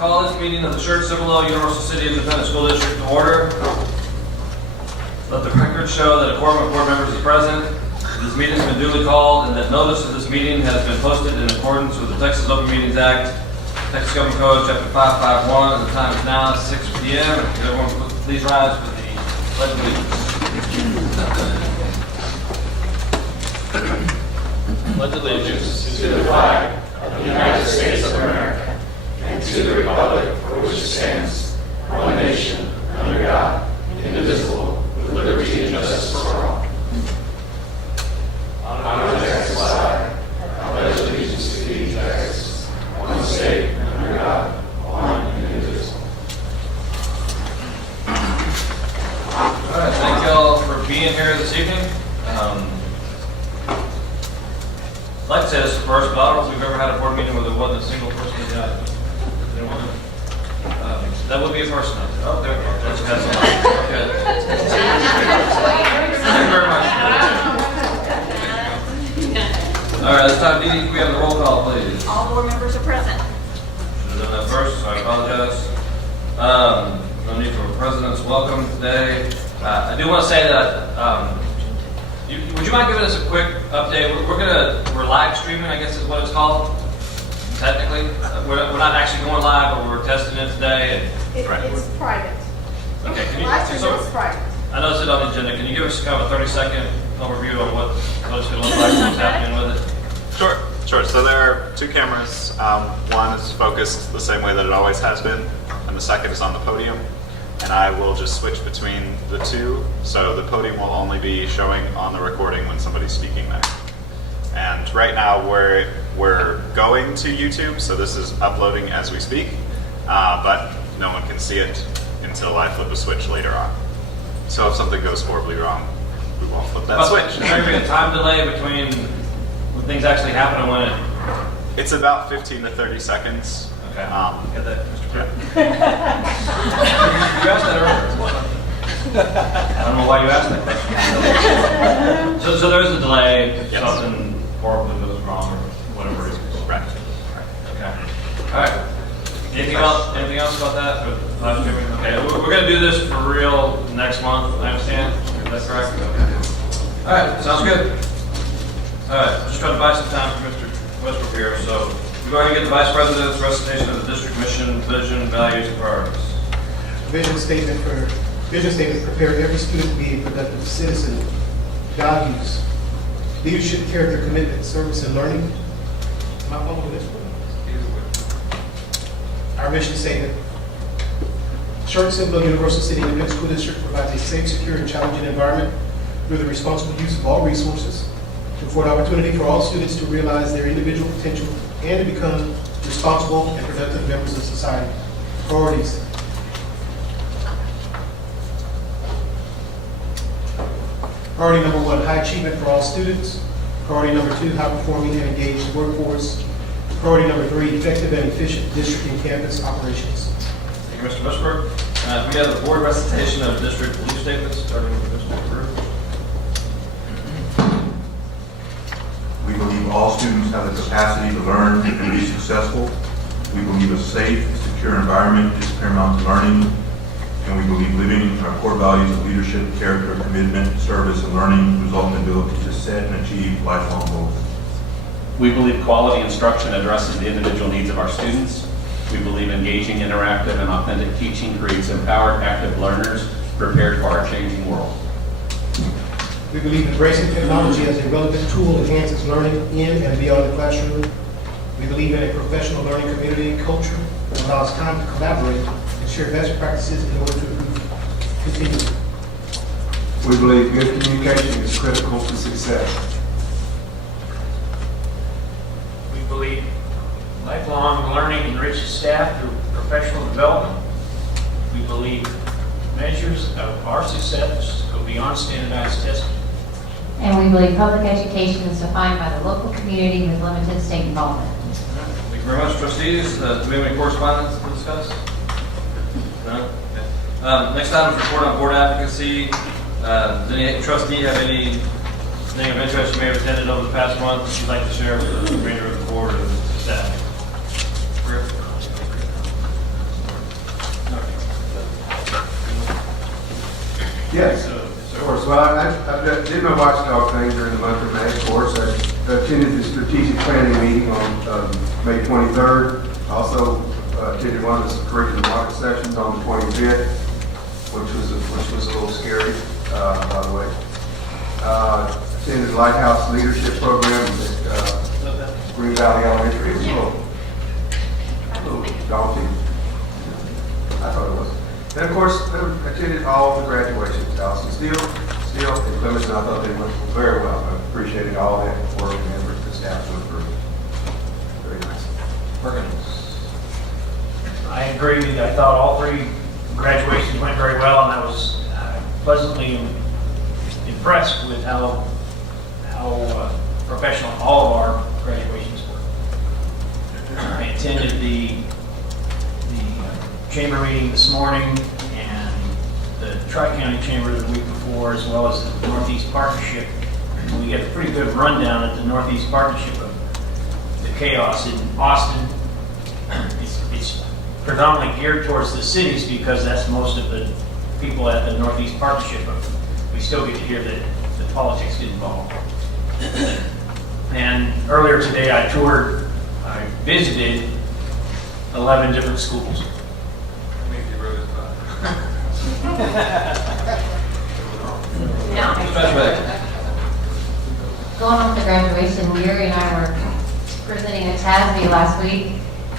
call this meeting of the Schertz-Cibolo-Universal City Independent School District to order. Let the record show that a quorum of board members is present. This meeting has been duly called and that notice of this meeting has been posted in accordance with the Texas Open Meetings Act, Texas Government Code, Chapter 551, and the time is now 6 p.m. Could everyone please rise for the Pledge of Allegiance. Pledge allegiance to the flag of the United States of America and to the republic for which it stands, one nation, under God, indivisible, with liberty and justice for all. Honor the Texas flag. I pledge allegiance to thee, Texas, one state, under God, one and indivisible. All right, thank you all for being here this evening. I'd like to say this first, but I don't know if we've ever had a board meeting where there wasn't a single person in the audience. That would be a first note. Oh, there we go. Let's have some. Okay. Thank you very much. All right, this time, Dee Dee, can we have the roll call, please? All board members are present. Should have done that first, so I apologize. No need for a president's welcome today. I do want to say that, would you mind giving us a quick update? We're live streaming, I guess is what it's called, technically. We're not actually going live, but we're testing it today. It's private. Okay, can you, Live stream is private. I know it's on the agenda. Can you give us kind of a 30-second overview of what it's going to look like, what's happening with it? Sure. So there are two cameras. One is focused the same way that it always has been, and the second is on the podium. And I will just switch between the two, so the podium will only be showing on the recording when somebody's speaking there. And right now we're going to YouTube, so this is uploading as we speak, but no one can see it until I flip a switch later on. So if something goes horribly wrong, we won't flip that switch. Is there be a time delay between when things actually happen and when it... It's about 15 to 30 seconds. Okay. Get that, Mr. Pruitt? Yeah. You asked that earlier. I don't know why you asked that question. So there is a delay if something horribly goes wrong or whatever reason. Right. Okay. All right. Anything else about that? Live streaming? Okay. We're going to do this for real next month, I understand. Is that correct? Okay. All right. Sounds good. All right. Just trying to buy some time for Mr. Westbrook here. So we're going to get the Vice President's recitation of the district mission, vision, values, and priorities. Vision statement prepare every student to be a productive citizen. Values, leadership, character, commitment, service, and learning. Am I following this one? Our mission statement. Schertz-Cibolo-Universal City Independent School District provides a safe, secure, and challenging environment through the responsible use of all resources to afford opportunity for all students to realize their individual potential and to become responsible and productive members of society. Priorities. Priority number 1, high achievement for all students. Priority number 2, high performing and engaged workforce. Priority number 3, effective and efficient district and campus operations. Thank you, Mr. Westbrook. We have the board recitation of district belief statements, starting with Mr. Pruitt. We believe all students have the capacity to learn and be successful. We believe a safe, secure environment is paramount to learning. And we believe living our core values of leadership, character, commitment, service, and learning result in the ability to set and achieve lifelong goals. We believe quality instruction addresses the individual needs of our students. We believe engaging, interactive, and authentic teaching creates empowered, active learners prepared for our changing world. We believe embracing technology as a relevant tool enhances learning in and beyond the classroom. We believe in a professional learning community and culture that allows time to collaborate and share best practices in order to improve continually. We believe good communication is critical to success. We believe lifelong learning enriches staff through professional development. We believe measures of our success go beyond standardized testing. And we believe public education is defined by the local community with limited state involvement. Thank you very much, trustees. Do we have any correspondence to discuss? No? Okay. Next item is report on board advocacy. Does any trustee have anything of interest you may have attended over the past month that you'd like to share with the remainder of the board or the staff? did my watchdog thing during the month of May, of course. I attended the strategic planning meeting on May 23rd. Also attended one of the curriculum market sessions on the 25th, which was a little scary, by the way. Attended the Lighthouse Leadership Program at Green Valley Elementary. It was a little daunting. I thought it was. And of course, I attended all the graduations. Allison Steele, and Clemson. I thought they went very well. I appreciated all that work and effort the staff went through. Very nice. I agree. I thought all three graduations went very well, and I was pleasantly impressed with how professional all of our graduations were. I attended the chamber meeting this morning and the Tri-County Chamber the week before, as well as the Northeast Partnership. We get a pretty good rundown at the Northeast Partnership of the chaos in Austin. It's predominantly geared towards the cities because that's most of the people at the Northeast Partnership. But we still get to hear that the politics get involved. And earlier today I visited 11 different schools. Going on to graduation, Gary and I were presenting at TASB last week,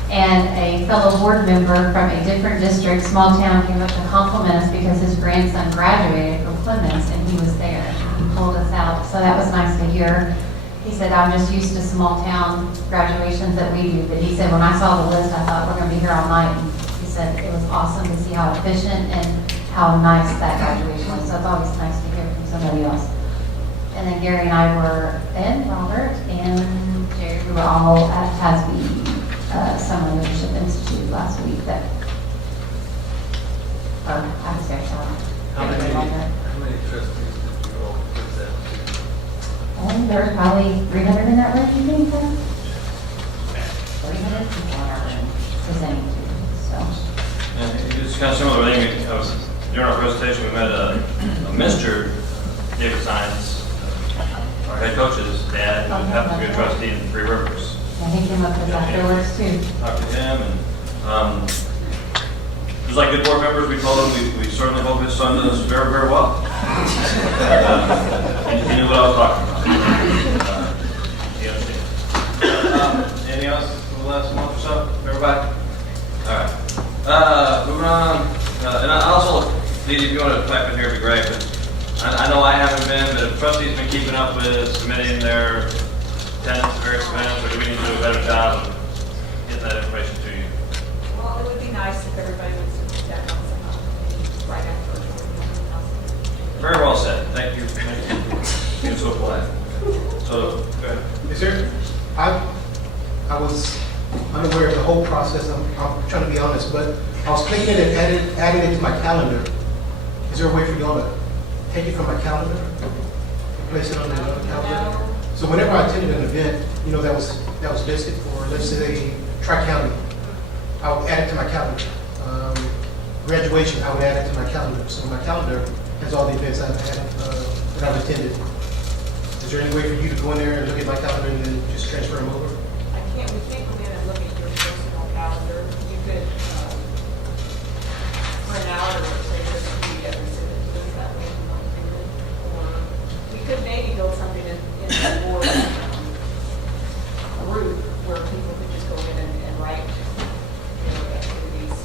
and a fellow board member from a different district, small town, came up to compliment us because his grandson graduated from Plymouth and he was there. He pulled us out, so that was nice to hear. He said, I'm just used to small town graduations that we do, but he said, when I saw the list, I thought, we're going to be here all night. And he said it was awesome to see how efficient and how nice that graduation was. So it's always nice to hear from somebody else. And then Gary and I were, and Robert and Jerry, we were all at TASB Summer Leadership Institute last week. I was there, so. How many trustees did you all present to? And there's probably 300 in that room, you think? 300 people in our room presenting to, so. And it's kind of similar thing. During our presentation, we met a Mr. David Science, our head coach's dad, who happens to be a trustee in Three Rivers. And he came up with afterwards too. Talked to him, and just like good board members, we told him we certainly hope his son does very, very well. He knew what I was talking about. He understands. Anything else for the last month or so, everybody? All right. Moving on. And I also, Dee, if you want to type in here, it'd be great. But I know I haven't been, but if trustees been keeping up with submitting their attendance to various events, or do we need to do a better job of getting that information to you? Well, it would be nice if everybody would submit that right after. Very well said. Thank you. You're so polite. So, go ahead. Yes, sir. I was unaware of the whole process. I'm trying to be honest, but I was clicking it and adding it to my calendar. Is there a way for y'all to take it from my calendar and place it on another calendar? No. So whenever I attended an event, that was listed for, let's say, Tri-County, I would add it to my calendar. Graduation, I would add it to my calendar. So my calendar has all the events that I've attended. Is there any way for you to go in there and look at my calendar and then just transfer them over? We can't go in and look at your personal calendar. You could print out or say this week every send it to us that way you want to do it. Or we could maybe build something in the board group where people could just go in and write activities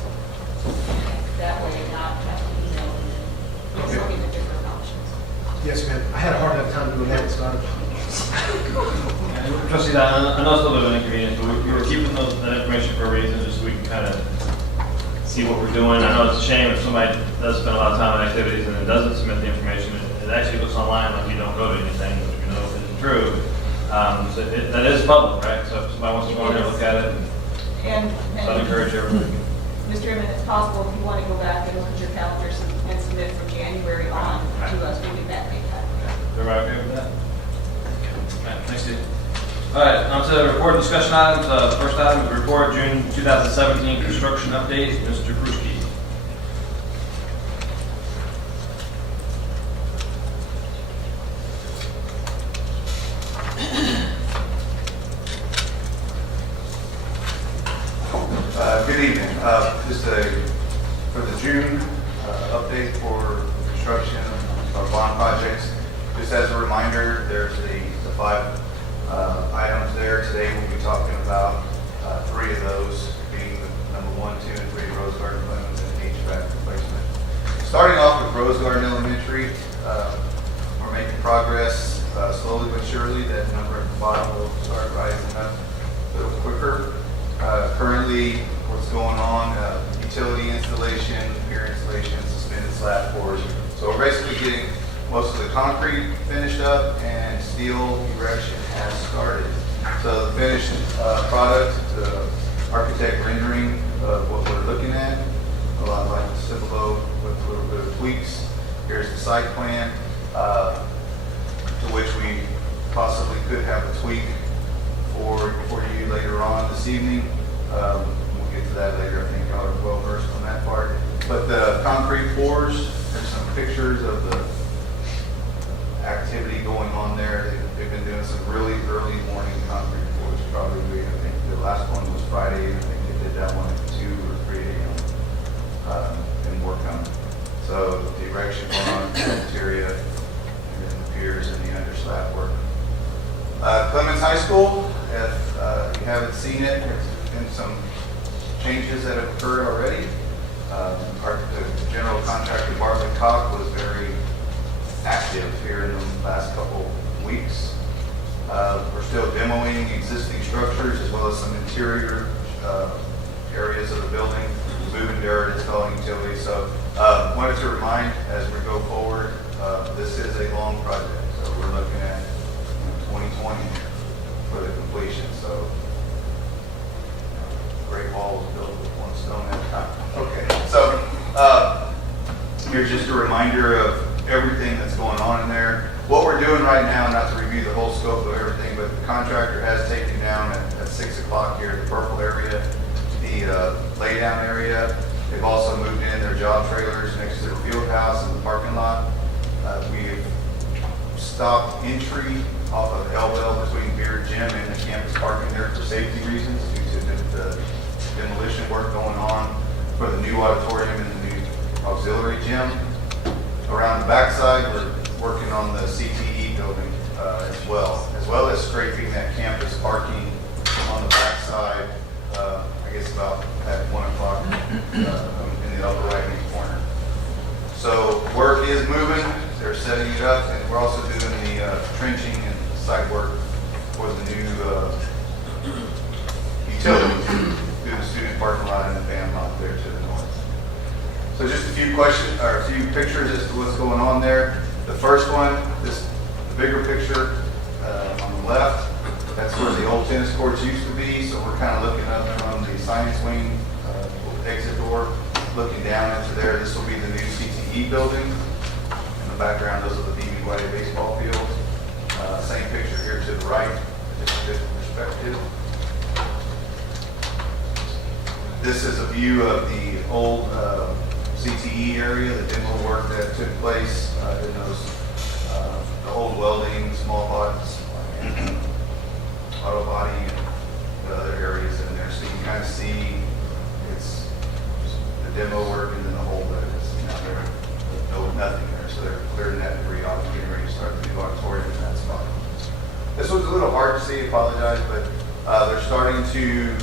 that way and not have to email them. There's so many different options. Yes, ma'am. I had a hard enough time doing that, so I Trustee, I know it's a little bit of an inconvenience, but we were keeping that information for a reason, just so we can kind of see what we're doing. I know it's a shame if somebody does spend a lot of time on activities and then doesn't submit the information. It actually looks online like you don't go to anything, which we know isn't true. So that is public, right? So if somebody wants to go in there and look at it, And so I'd encourage everybody. Mr. Emmett, it's possible if you want to go back and look at your calendars and submit from January on to us, we can backdate that. Everybody okay with that? Okay, thanks, Steve. All right, on to the report discussion items. First item is report June 2017 construction update. Mr. Kruski. Good evening. Just for the June update for construction of bond projects. Just as a reminder, there's the 5 items there. Today we'll be talking about 3 of those, being number 1, 2, and 3 Rose Garden Clemens and HVAC replacement. Starting off with Rose Garden Elementary, we're making progress slowly but surely. That number at the bottom will start rising up a little quicker. Currently, what's going on, utility installation, pier installation, suspended slab pours. So we're basically getting most of the concrete finished up and steel erection has started. So the finished product, the architect rendering of what we're looking at, a lot like the Cibolo with a little bit of tweaks. Here's the site plan, to which we possibly could have a tweak for you later on this evening. We'll get to that later. I think y'all are well versed on that part. But the concrete pours, there's some pictures of the activity going on there. They've been doing some really early morning concrete pours. Probably, I think the last one was Friday. I think they did that one at 2 or 3 a.m. And work on. So the erection going on in the cafeteria, and then the piers and the underslab work. Clemens High School, if you haven't seen it, there's been some changes that have occurred already. The general contractor, Bartlett Cock, was very active here in the last couple weeks. We're still demoing existing structures as well as some interior areas of the building, moving dirt, installing utilities. So wanted to remind as we go forward, this is a long project. So we're looking at 2020 for the completion. So Great Wall was built with 1 stone at a time. Okay, so here's just a reminder of everything that's going on in there. What we're doing right now, not to review the whole scope of everything, but the contractor has taken down at 6 o'clock here, the purple area, the laydown area. They've also moved in their job trailers next to the field house and the parking lot. We've stopped entry off of Elwell between Beard Gym and the campus parking there for safety reasons due to the demolition work going on for the new auditorium and the new auxiliary gym. Around the backside, we're working on the CTE building as well as scraping that campus parking on the backside, I guess about at 1 o'clock in the upper right-hand corner. So work is moving, they're setting it up, and we're also doing the trenching and site work for the new utilities through the student parking lot and the band lot there to the north. So just a few questions, or a few pictures as to what's going on there. The first one, the bigger picture on the left, that's where the old tennis courts used to be. So we're kind of looking up from the science wing exit door, looking down into there. This will be the new CTE building. In the background, those are the BBY baseball fields. Same picture here to the right, just a different perspective. This is a view of the old CTE area, the demo work that took place in those the old welding, small bots, and auto body, and the other areas in there. So you can kind of see it's just the demo work and then the hole that is now there. No, nothing there. So they're clearing that debris off and getting ready to start the new auditorium in that spot. This was a little hard to see, apologize, but they're starting to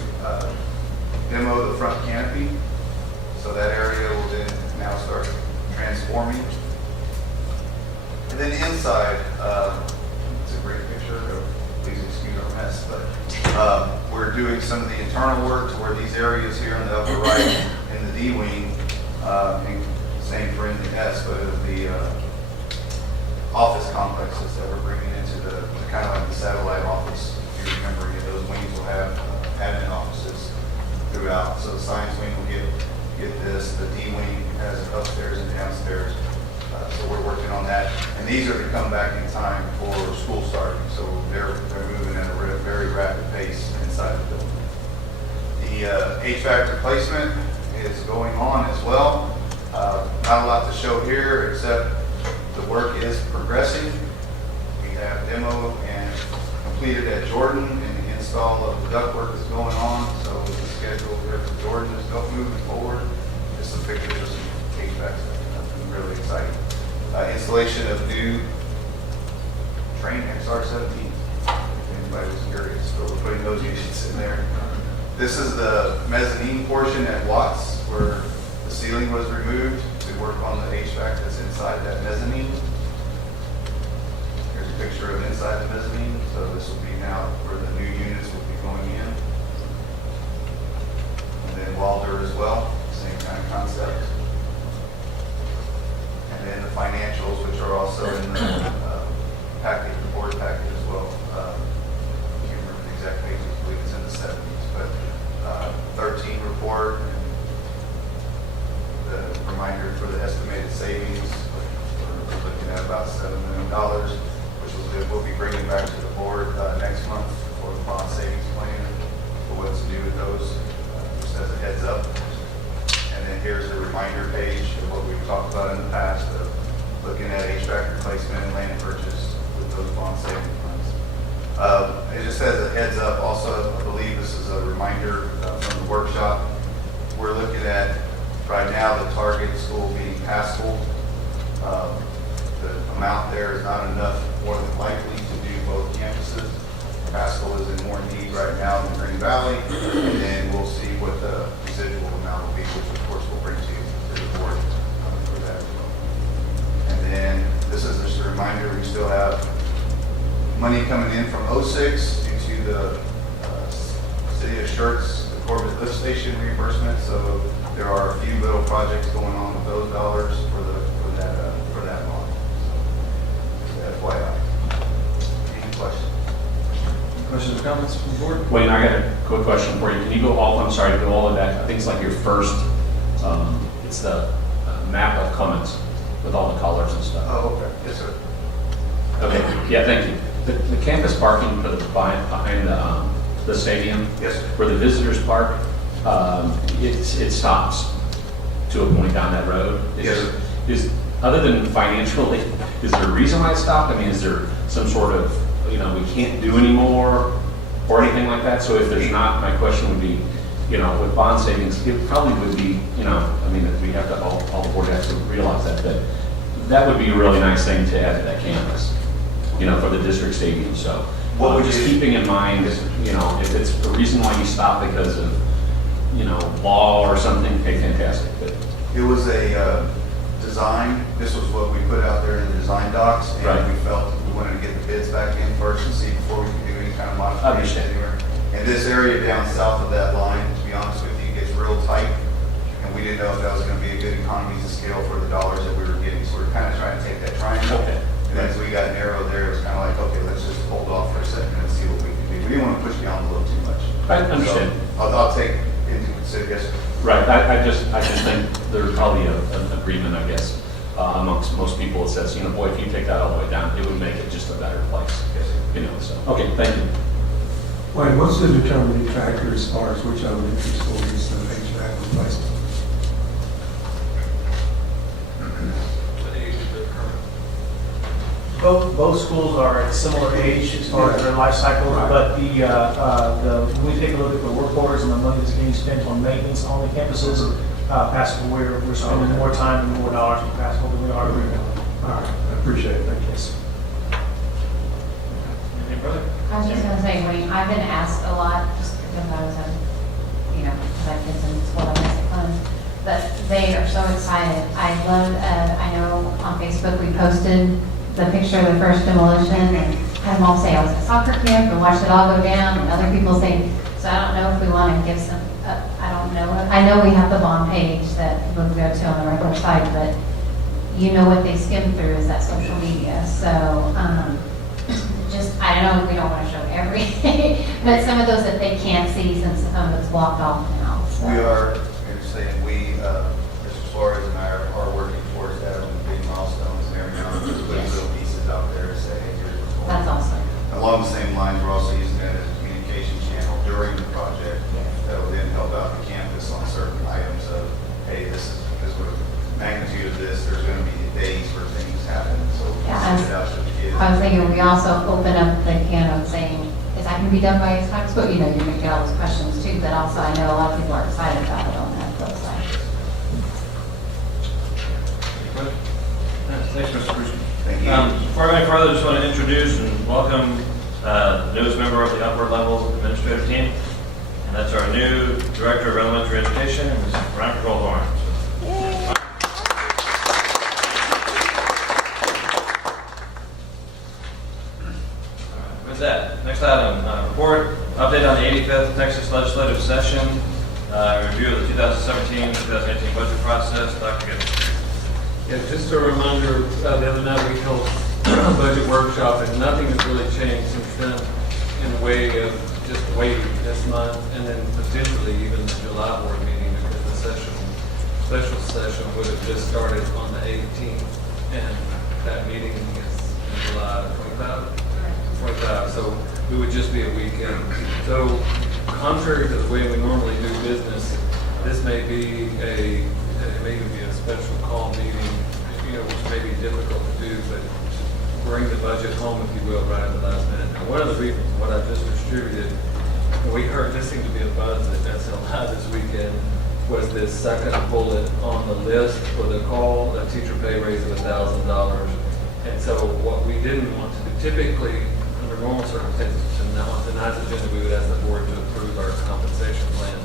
demo the front canopy. So that area will then now start transforming. And then inside, it's a great picture, please excuse our mess, but we're doing some of the internal work to where these areas here on the upper right in the D wing, and same for in the S, but of the office complexes that we're bringing into the kind of like the satellite office. If you remember, those wings will have admin offices throughout. So the science wing will get this. The D wing has upstairs and downstairs. So we're working on that. And these are to come back in time for school starting. So they're moving at a very rapid pace inside the building. The HVAC replacement is going on as well. Not a lot to show here except the work is progressing. We have demo and completed at Jordan, and the install of the ductwork is going on. So the schedule here for Jordan is still moving forward. Just some pictures of some HVAC stuff, nothing really exciting. Installation of new train XR17. If anybody was curious, so we're putting those units in there. This is the mezzanine portion at Watts where the ceiling was removed to work on the HVAC that's inside that mezzanine. Here's a picture of inside the mezzanine. So this will be now where the new units will be going in. And then Walder as well, same kind of concept. And then the financials, which are also in the packet, the board packet as well. I can't remember the exact page, I believe it's in the 70s, but 13 report, and the reminder for the estimated savings, we're looking at about $7 million, which we'll be bringing back to the board next month for the bond savings plan, for what to do with those, just as a heads up. And then here's a reminder page of what we've talked about in the past, of looking at HVAC replacement and land purchase with those bond savings funds. It just says a heads up. Also, I believe this is a reminder from the workshop. We're looking at, right now, the target school being Haskell. The amount there is not enough, more than likely, to do both campuses. Haskell is in more need right now than Green Valley, and then we'll see what the residual amount will be, which of course we'll bring to the board for that as well. And then this is just a reminder, we still have money coming in from 06 due to the city of Schertz, the Corbett lift station reimbursement. So there are a few little projects going on with those dollars for that bond. So FYI. Any questions? Questions or comments from the board? Wayne, I got a quick question for you. Can you go go all of that? I think it's like your first, it's the map of Cummins with all the colors and stuff. Oh, okay. Yes, sir. Okay, yeah, thank you. The campus parking for behind the stadium, Yes, sir. where the visitors park, it stops to a point down that road. Yes, sir. Is, other than financially, is there a reason why it stopped? I mean, is there some sort of, we can't do anymore or anything like that? So if there's not, my question would be, with bond savings, it probably would be, I mean, we have to, all the board has to realize that would be a really nice thing to add to that campus, for the district stadium. So What would just you- keeping in mind, if it's the reason why you stop because of, law or something, hey, fantastic. But It was a design. This was what we put out there in the design docs, and Right. we felt we wanted to get the bids back in first and see before we could do any kind of modification Understand. anywhere. And this area down south of that line, to be honest with you, gets real tight, and we didn't know if that was going to be a good economies of scale for the dollars that we were getting. So we were kind of trying to take that triangle. Okay. And as we got narrow there, it was kind of like, okay, let's just hold off for a second and see what we can do. We didn't want to push the envelope too much. I understand. So I'll take into consideration. Right, I just think there's probably an agreement, I guess, amongst most people that says, boy, if you take that all the way down, it would make it just a better place. So, okay, thank you. Wayne, what's the determining factor as far as which elementary school gets the HVAC replacement? Both schools are at similar age as far as their life cycle, Right. but when we take a look at the work orders and the money that's getting spent on maintenance on the campuses, Pascal, we're spending more time and more dollars on Pascal than we are Green Valley. All right, I appreciate it, thank you. Anything further? I was just gonna say, Wayne, I've been asked a lot, just because I was because I have kids in school, I guess, but they are so excited. I know on Facebook we posted the picture of the first demolition and had them all say, I was at soccer camp and watched it all go down, and other people saying, so I don't know if we want to give some, I don't know. I know we have the bond page that people can go to on the regular site, but what they skim through is that social media. So, I know we don't want to show everything, but some of those that they can't see since some of it's blocked off now. So. We are, Mr. Suarez and I are working towards that on the big milestones and everything. Just putting little pieces out there to say, hey, here's what's going on. That's awesome. Along the same lines, we're also using that as a communication channel during the project that will then help out the campus on certain items of, hey, this is because of the magnitude of this, there's going to be days where things happen. So we'll Yeah, send it out to the kids. I was thinking we also open up the can of saying, is I can be done by his time, but you know, you're gonna get all those questions too, but also I know a lot of people are excited about it on that website. Thanks, Mr. Bruce. Thank you. Before I go any further, I just want to introduce and welcome the newest member of the upper level administrative team. And that's our new Director of Elementary Education, Ms. Veronica Goldhorn. With that, next item, report, update on the 85th Texas Legislative Session, review of the 2017-2018 budget process. Dr. Gibbons. Yeah, just a reminder, the other night we held a budget workshop and nothing has really changed since then in a way of just waiting this month and then potentially even the July board meeting because the special session would have just started on the 18th and that meeting is in July 25. So we would just be a weekend. So contrary to the way we normally do business, this may be a special call meeting, you know, which may be difficult to do, but bring the budget home, if you will, right at the last minute. Now, one of the reasons what I just distributed, we heard this seemed to be a buzz at SLI this weekend, was this second bullet on the list for the call, a teacher pay raise of $1,000. And so what we didn't want to do, typically, under normal circumstances, on tonight's agenda, we would ask the board to approve our compensation plan.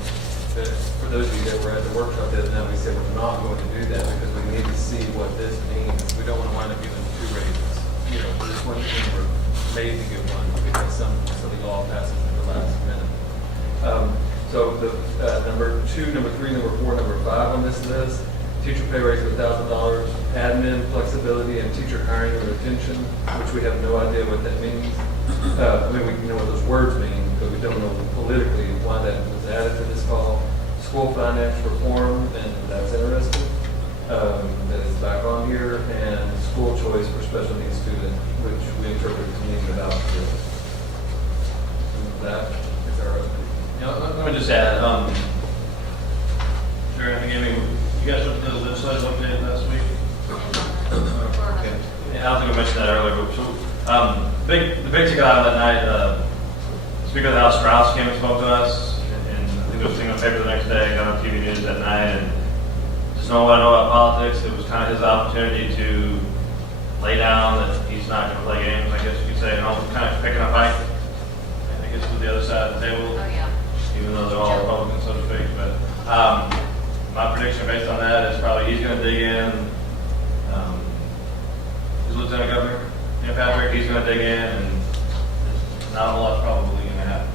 For those of you that were at the workshop the other night, we said we're not going to do that because we need to see what this means. We don't want to wind up giving two raises. You know, this one we're made to give one because some law passes at the last minute. So the number 2, number 3, number 4, number 5 on this list, teacher pay raise of $1,000, admin flexibility and teacher hiring and retention, which we have no idea what that means. I mean, we know what those words mean, but we don't know politically why that was added to this call. School finance reform, and that's interesting. That is back on here, and school choice for special needs students, which we interpret to mean about this. That is our opening. Let me just add, sure, I think, you guys looked at the legislative update last week? Yeah, I don't think I mentioned that earlier, but so, the big ticket item that night, Speaker of the House Strauss came and spoke to us, and I think it was in the paper the next day, got on TV news that night, and just knowing what I know about politics, it was kind of his opportunity to lay down that he's not going to play games, I guess you could say, and almost kind of picking a fight, I guess, with the other side of the table. Oh, yeah. Even though they're all Republicans, so to speak. But my prediction based on that is probably he's going to dig in. His Lieutenant Governor, Patrick, he's going to dig in, and not a lot's probably going to happen.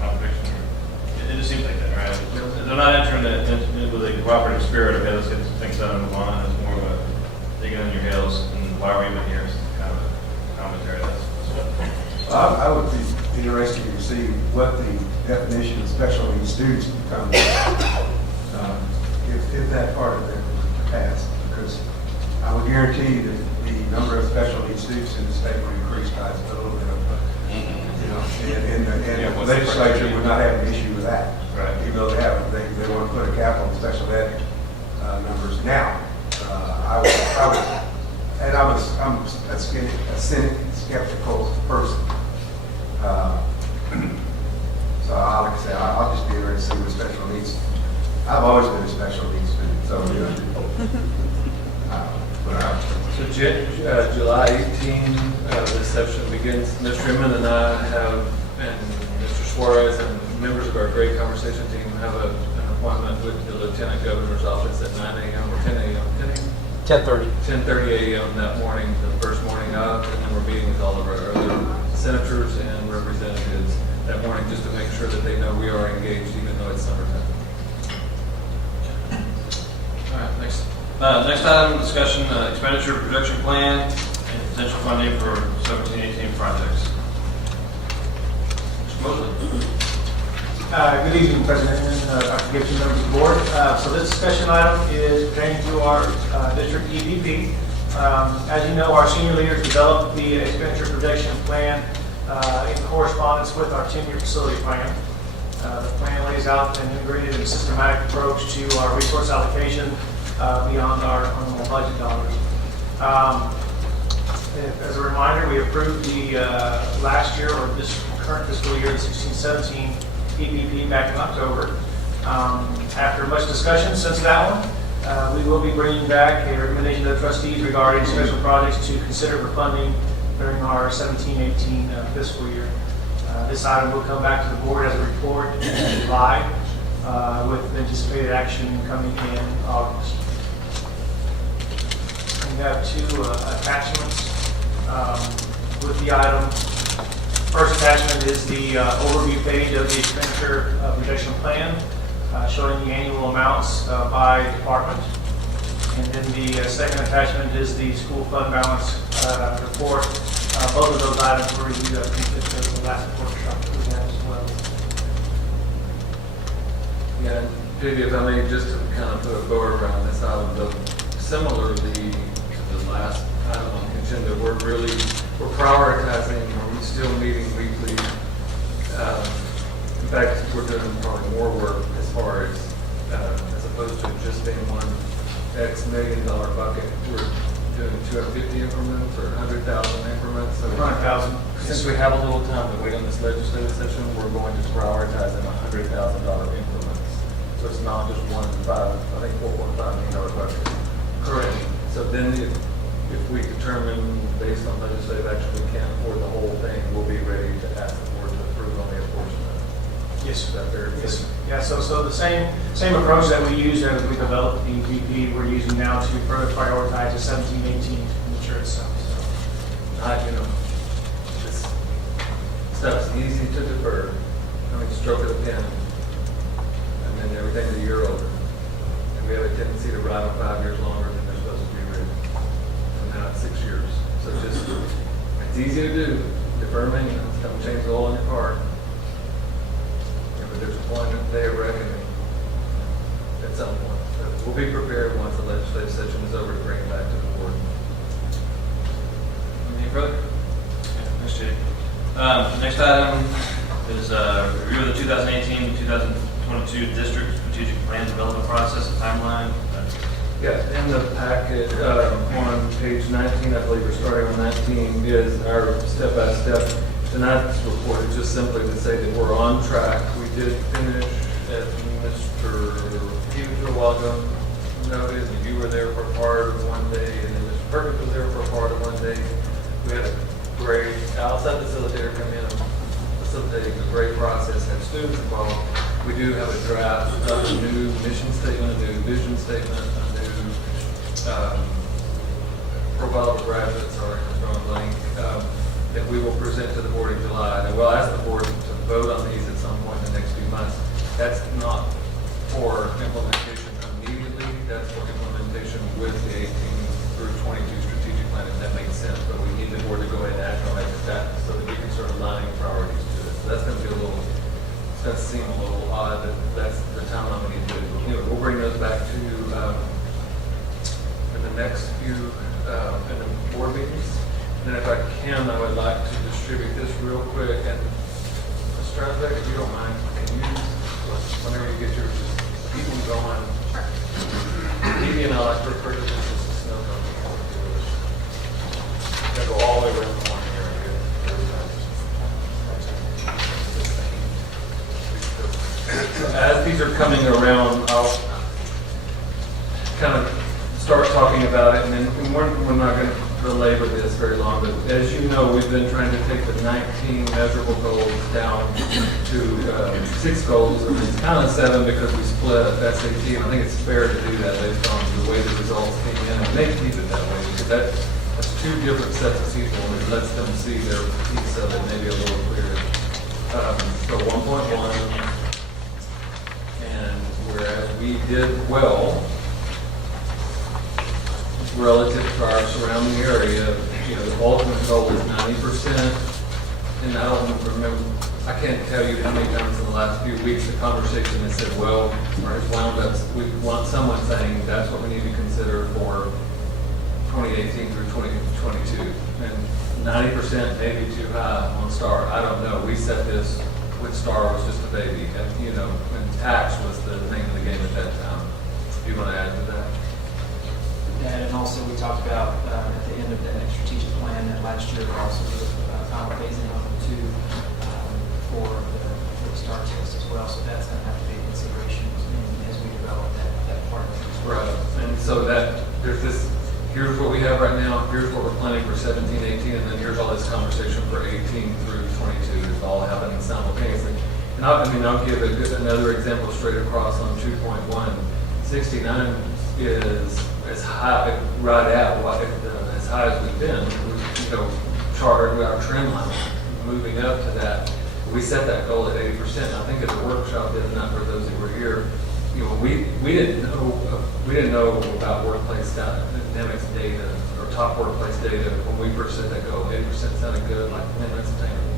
My prediction. It just seems like that, right? They're not entering into the cooperative spirit of, hey, let's get things done and move on. It's more of a digging in your heels, and why are we even here? It's kind of a commentary. That's what I would be interested to see what the definition of special needs students becomes if that part of it passed, because I would guarantee that the number of special needs students in the state would increase by a little bit of, you know, and the legislature would not have an issue with that. Right. Even though they want to put a cap on special ed numbers now. I'm a skeptical person. So like I say, I'll just be interested to see what special needs. I've always been a special needs student, so you know. So July 18, this session begins. Mr. Inman and I have, and Mr. Suarez and members of our great conversation team have an appointment with the Lieutenant Governor's office at 9 a.m. or 10 a.m. 10:30 a.m. that morning, the first morning of, and then we're meeting with all of our other senators and representatives that morning just to make sure that they know we are engaged even though it's summertime. all right, next item, discussion, expenditure projection plan and potential funding for 17-18 projects. Mr. Mosley. Good evening, President and Dr. Gibson, members of the board. So this discussion item is pertaining to our district EVP. As you know, our senior leaders developed the expenditure projection plan in correspondence with our 10-year facility plan. The plan lays out an integrated and systematic approach to our resource allocation beyond our normal budget dollars. As a reminder, we approved the last year, or this current fiscal year, the 16-17 EPP back in October. After much discussion since that one, we will be bringing back a recommendation to the trustees regarding special projects to consider for funding during our 17-18 fiscal year. This item will come back to the board as a report in July, with anticipated action coming in August. We have two attachments with the item. First attachment is the overview page of the expenditure projection plan, showing the annual amounts by department. And then the second attachment is the school fund balance report. Both of those items were reviewed at the last workshop that we had as well. Yeah, Judy, if I may, just to kind of put a bow around this item, though, similarly to the last item on the agenda, we're prioritizing, we're still meeting weekly. In fact, we're doing probably more work as far as opposed to just being one X $1 million bucket. We're doing 250 increments or 100,000 increments. So 100,000. Since we have a little time to wait on this legislative session, we're going to prioritize in $100,000 increments. So it's not just $4.5 million bucket. Correct. So then if we determine based on legislative action we can't afford the whole thing, we'll be ready to ask the board to approve only a portion of it. Yes. Is that fair? Yes. Yeah, so the same approach that we used as we developed the VP, we're using now to further prioritize the 17-18 to ensure itself. This stuff's easy to defer. I mean, stroke of the pen, and then everything's a year older. And we have a tendency to ride them 5 years longer than they're supposed to be written. And now it's 6 years. So it's easy to do. Defer maintenance, don't change the oil in your car. But there's a point of day of reckoning at some point. So we'll be prepared once the legislative session is over to bring it back to the board. Any further? Thanks, Jay. Next item is review of the 2018-2022 district strategic plan development process and timeline. Yeah, in the packet on page 19, I believe we're starting on 19, is our step-by-step. Tonight's report is just simply to say that we're on track. We did finish, as Mr. Hughes a while ago noted, and you were there for part of one day, and then Mr. Perkins was there for part of one day. We had a great outside facilitator come in and facilitate a great process, have students involved. We do have a draft of a new mission statement, a new vision statement, a new profile of graduates, sorry, I'm drawing a blank, that we will present to the board in July. And we'll ask the board to vote on these at some point in the next few months. That's not for implementation immediately, that's for implementation with the 18 through 22 strategic plan, if that makes sense. But we need the board to go ahead and act on it that so that we can start aligning priorities to it. So that's going to be it's going to seem a little odd that that's the time I'm going to do it. Anyway, we'll bring those back to you in the next few in the board meetings. And if I can, I would like to distribute this real quick. And Ms. Strasbeck, if you don't mind, can you, whenever you get yours, just keep them going. Evie and I like to refer to this as a snow cone. They go all the way around the one area. As these are coming around, I'll kind of start talking about it, and then we're not going to belabor this very long, but as you know, we've been trying to take the 19 measurable goals down to 6 goals, and it's kind of 7 because we split SAT, and I think it's fair to do that based on the way the results came in, and they keep it that way, because that's 2 different sets of people, and it lets them see their piece of it maybe a little clearer. So 1.1, and whereas we did well relative to our surrounding area, the ultimate goal is 90%. And I don't remember, I can't tell you how many times in the last few weeks the conversation has said, well, or has wound up, we want someone saying that's what we need to consider for 2018 through 2022. And 90% may be too high on STAR. I don't know. We set this when STAR was just a baby, and when tax was the name of the game at that time. Do you want to add to that? that, and also we talked about at the end of the strategic plan that last year, also the final phasing on the two for the STAR test as well. So that's going to have to be a consideration as we develop that part of it as well. Right, and so that, there's this, here's what we have right now, here's what we're planning for 17, 18, and then here's all this conversation for 18 through 22. It's all happening simultaneously. And I'll give another example straight across on 2.1. 69 is as high, right at what, as high as we've been. Charted our trend line, moving up to that. We set that goal at 80%. I think at the workshop the other night, for those that were here, we didn't know about workplace dynamics data or top workplace data when we first set that goal. 80% sounded good, like, man, that's attainable.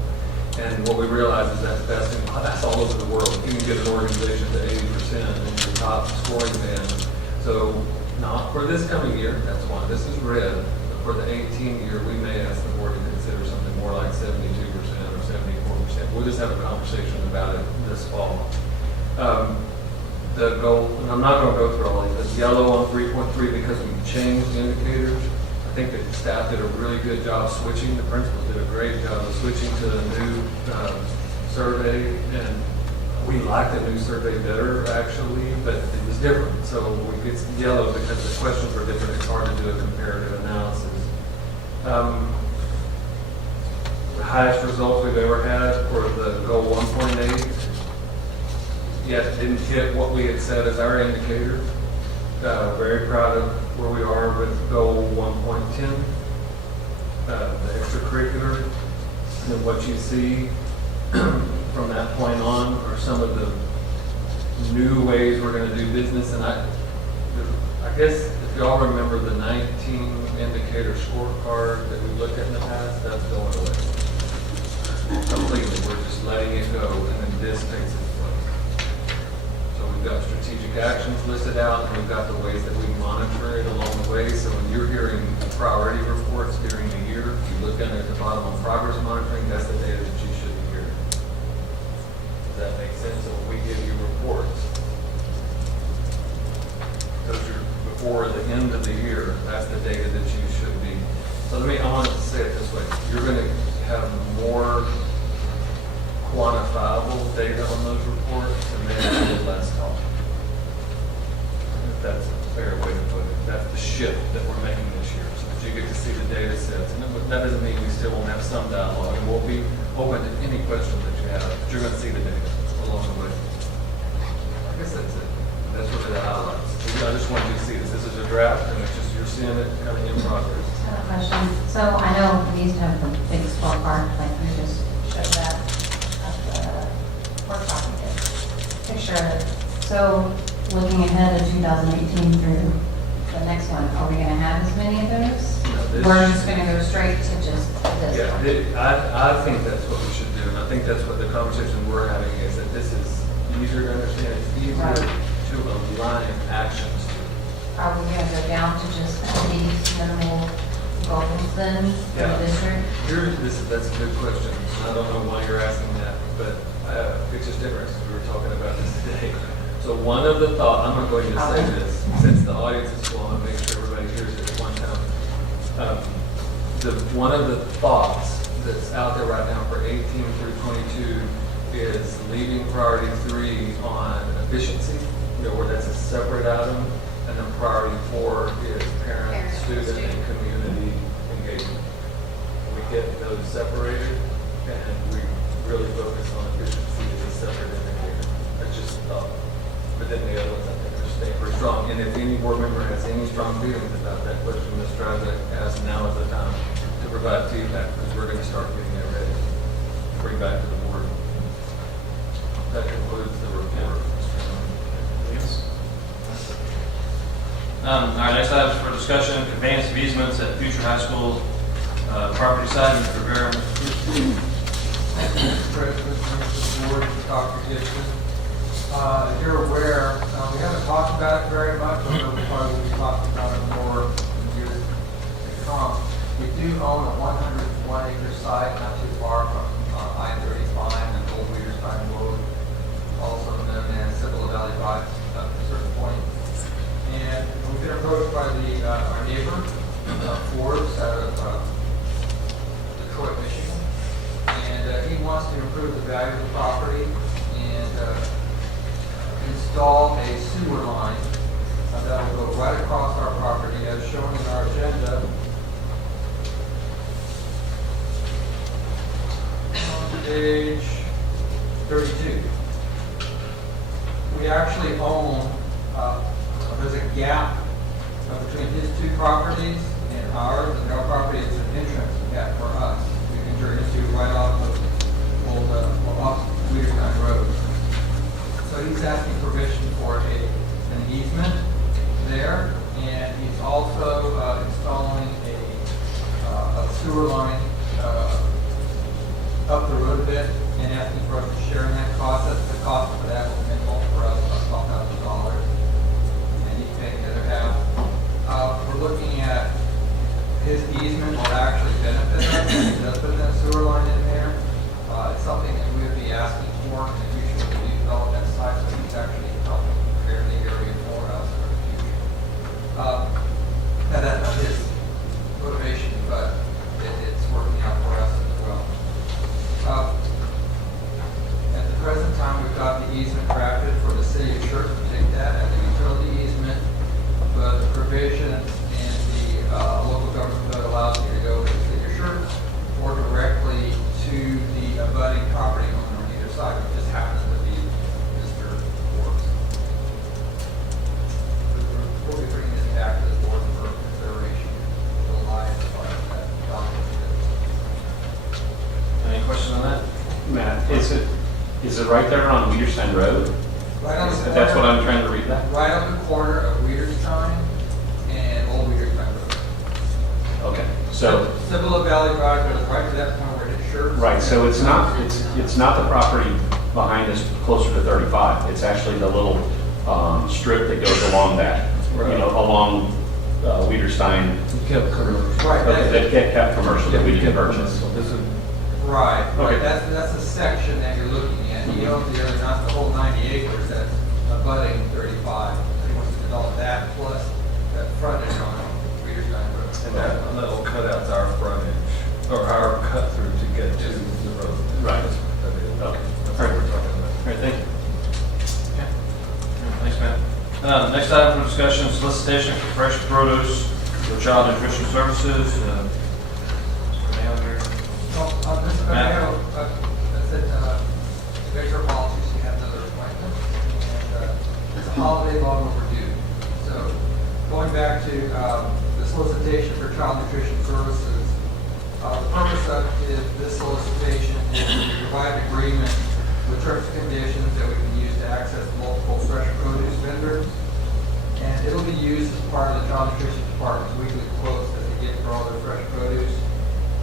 And what we realized is that's best in class all over the world. You can get an organization to 80% in your top scoring band. So not for this coming year, that's one. This is red. But for the 18 year, we may ask the board to consider something more like 72% or 74%. We'll just have a conversation about it this fall. The goal, and I'm not going to go through all these, it's yellow on 3.3 because we changed the indicators. I think the staff did a really good job switching. The principals did a great job of switching to the new survey, and we liked the new survey better actually, but it was different. So it's yellow because the questions were different. It's hard to do a comparative analysis. The highest results we've ever had for the goal 1.8. Yet it didn't hit what we had set as our indicator. Very proud of where we are with goal 1.10, the extracurricular. And then what you see from that point on are some of the new ways we're going to do business. And I guess if y'all remember the 19 indicator scorecard that we looked at in the past, that's going away. Completely. We're just letting it go, and then this takes its place. So we've got strategic actions listed out, and we've got the ways that we monitor it along the way. So when you're hearing priority reports during the year, if you look down at the bottom on progress monitoring, that's the data that you should be hearing. Does that make sense? So when we give you reports, those are before the end of the year, that's the data that you should be. So I want to say it this way. You're going to have more quantifiable data on those reports and then a little less talk. If that's a fair way to put it. That's the shift that we're making this year, so that you get to see the data sets. And that doesn't mean we still won't have some dialogue, and we'll be open to any questions that you have, but you're going to see the data along the way. I guess that's it. That's really the highlights. I just wanted you to see this. This is a draft, and it's just you're seeing it kind of in progress. I have a question. So I know we used to have the big scorecard, like we just showed that at the workshop we did. Picture of it. So looking ahead of 2018 through the next one, are we going to have as many of those? No, We're just going to go straight to just this Yeah, one? I think that's what we should do, and I think that's what the conversation we're having is that this is easier to understand. It's easier to align actions to. Are we going to go down to just these minimal goals then for the district? That's a good question. I don't know why you're asking that, but it's just interesting. We were talking about this today. So one of the thoughts, I'm going to go ahead and say this, since the audience is full, I'm going to make sure everybody hears it at one time. One of the thoughts that's out there right now for 18 through 22 is leaving priority 3 on efficiency, where that's a separate item, and then priority 4 is parent, student, and community engagement. We get those separated, and we really focus on efficiency as a separate indicator. That's just a thought. But then the other ones, I think, are staying pretty strong. And if any board member has any strong feelings about that question, Ms. Strazak, ask now is the time to provide feedback, because we're going to start getting that ready to bring back to the board. That concludes the report. Yes. All right, next item is for discussion, conveyance of easements at future high school property side. Mr. Rivera. President, members of the board, Dr. Gibson. As you're aware, we haven't talked about it very much, although we probably will be talking about it more in the years to come. We do own a 101-acre site not too far from I-35 and Old Weederstein Road, also known as Cibolo Valley Drive up to a certain point. And we've been approached by our install a sewer line that will go right across our property as shown in our agenda. On page 32. We actually own, there's a gap between his two properties and ours, and our property is an entrance gap for us. We can turn into right off of old, off Weirstown Road. So he's asking permission for an easement there, and he's also installing a sewer line up the road a bit, and asking for us to share in that cost. That's the cost for that will nickel for us about $12,000, and he's paying the other half. We're looking at his easement will actually benefit us if he does put that sewer line in there. It's something that we would be asking for in the future when we develop that site, so he's actually helping prepare the area for us for the future. And that's not his motivation, but it's working out for us as well. At the present time, we've got the easement drafted for the city of Schertz to take that as a utility easement, but the provisions in the local government code allows you to go to the city of Schertz or directly to the abutting property owner on either side, which just happens to be Mr. Forbes. We'll be bringing this back to the board for consideration to align as far as that document. Any questions on that? Matt, is it right there on Weirstown Road? Right on the corner. That's what I'm trying to read that? Right on the corner of Weirstown and Old Weirstown Road. Okay, so, Cibolo Valley Drive goes right to that point where it Schertz. right, so it's not the property behind us closer to 35. It's actually the little strip that goes along that, along Weirstein, Right. that kept commercial that we didn't purchase. Right, Okay. that's a section that you're looking at. He owns the other, not the whole 90 acres that's abutting 35. He wants to develop that plus that frontage on Weirstown Road. And that little cutout's our frontage, or our cut through to get to the road. Right. That's what that is. Okay. That's what we're talking about. All right, thank you. Thanks, Matt. Next item for discussion, solicitation for fresh produce for child nutrition services. Mr. Mayor here. Well, Mr. Mayor, that's it, Victor policies, you have another appointment, and it's a holiday long overdue. So, going back to the solicitation for child nutrition services, the purpose of this solicitation is to provide agreement with terms and conditions that we can use to access multiple fresh produce vendors. And it'll be used as part of the child nutrition department's weekly quotes that they get for all their fresh produce.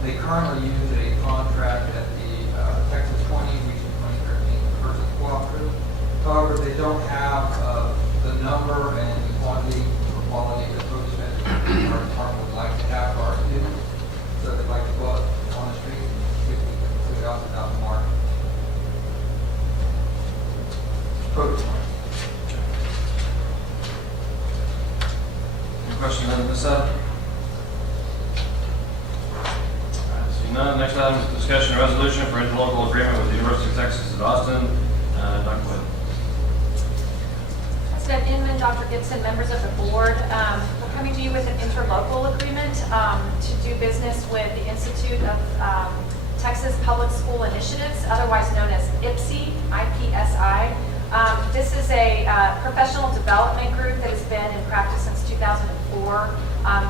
They currently use a contract at the Texas 20, Region 2013 Person Cooperative. However, they don't have the number and the quantity or quality of the produce vendors our department would like to have for our students. So they'd like to go out on the street and see if we can put it out without the market. Produce market. Any questions on this item? Seeing none, next item is discussion and resolution for interlocal agreement with the University of Texas at Austin. Dr. Wood. President Inman, Dr. Gibson, members of the board, we're coming to you with an interlocal agreement to do business with the Institute of Texas Public School Initiatives, otherwise known as IPSI, IPSI. This is a professional development group that has been in practice since 2004.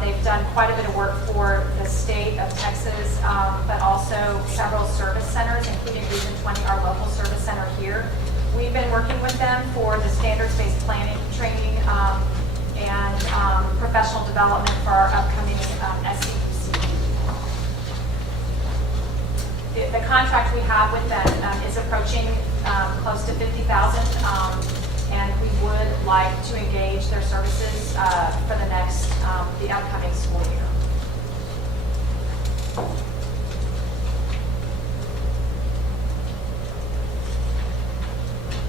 They've done quite a bit of work for the state of Texas, but also several service centers, including Region 20, our local service center here. We've been working with them for the standards-based planning training and professional development for our upcoming SCUCISD. The contract we have with them is approaching close to $50,000, and we would like to engage their services for the upcoming school year.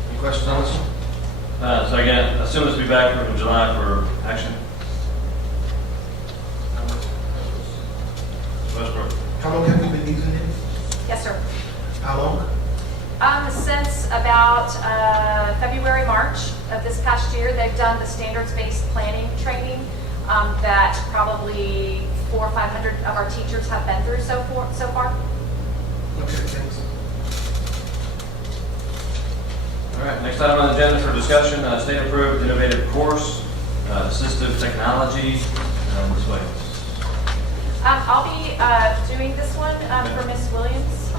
Any questions on this one? So again, assume this will be back in July for action. Westbrook. How long have we been using it? Yes, sir. How long? Since about February, March. of this past year. They've done the standards-based planning training that probably 400 or 500 of our teachers have been through so far. Okay, thanks. All right, next item on the agenda for discussion, state-approved innovative course, assistive technology, Ms. Williams. I'll be doing this one for Ms. Williams.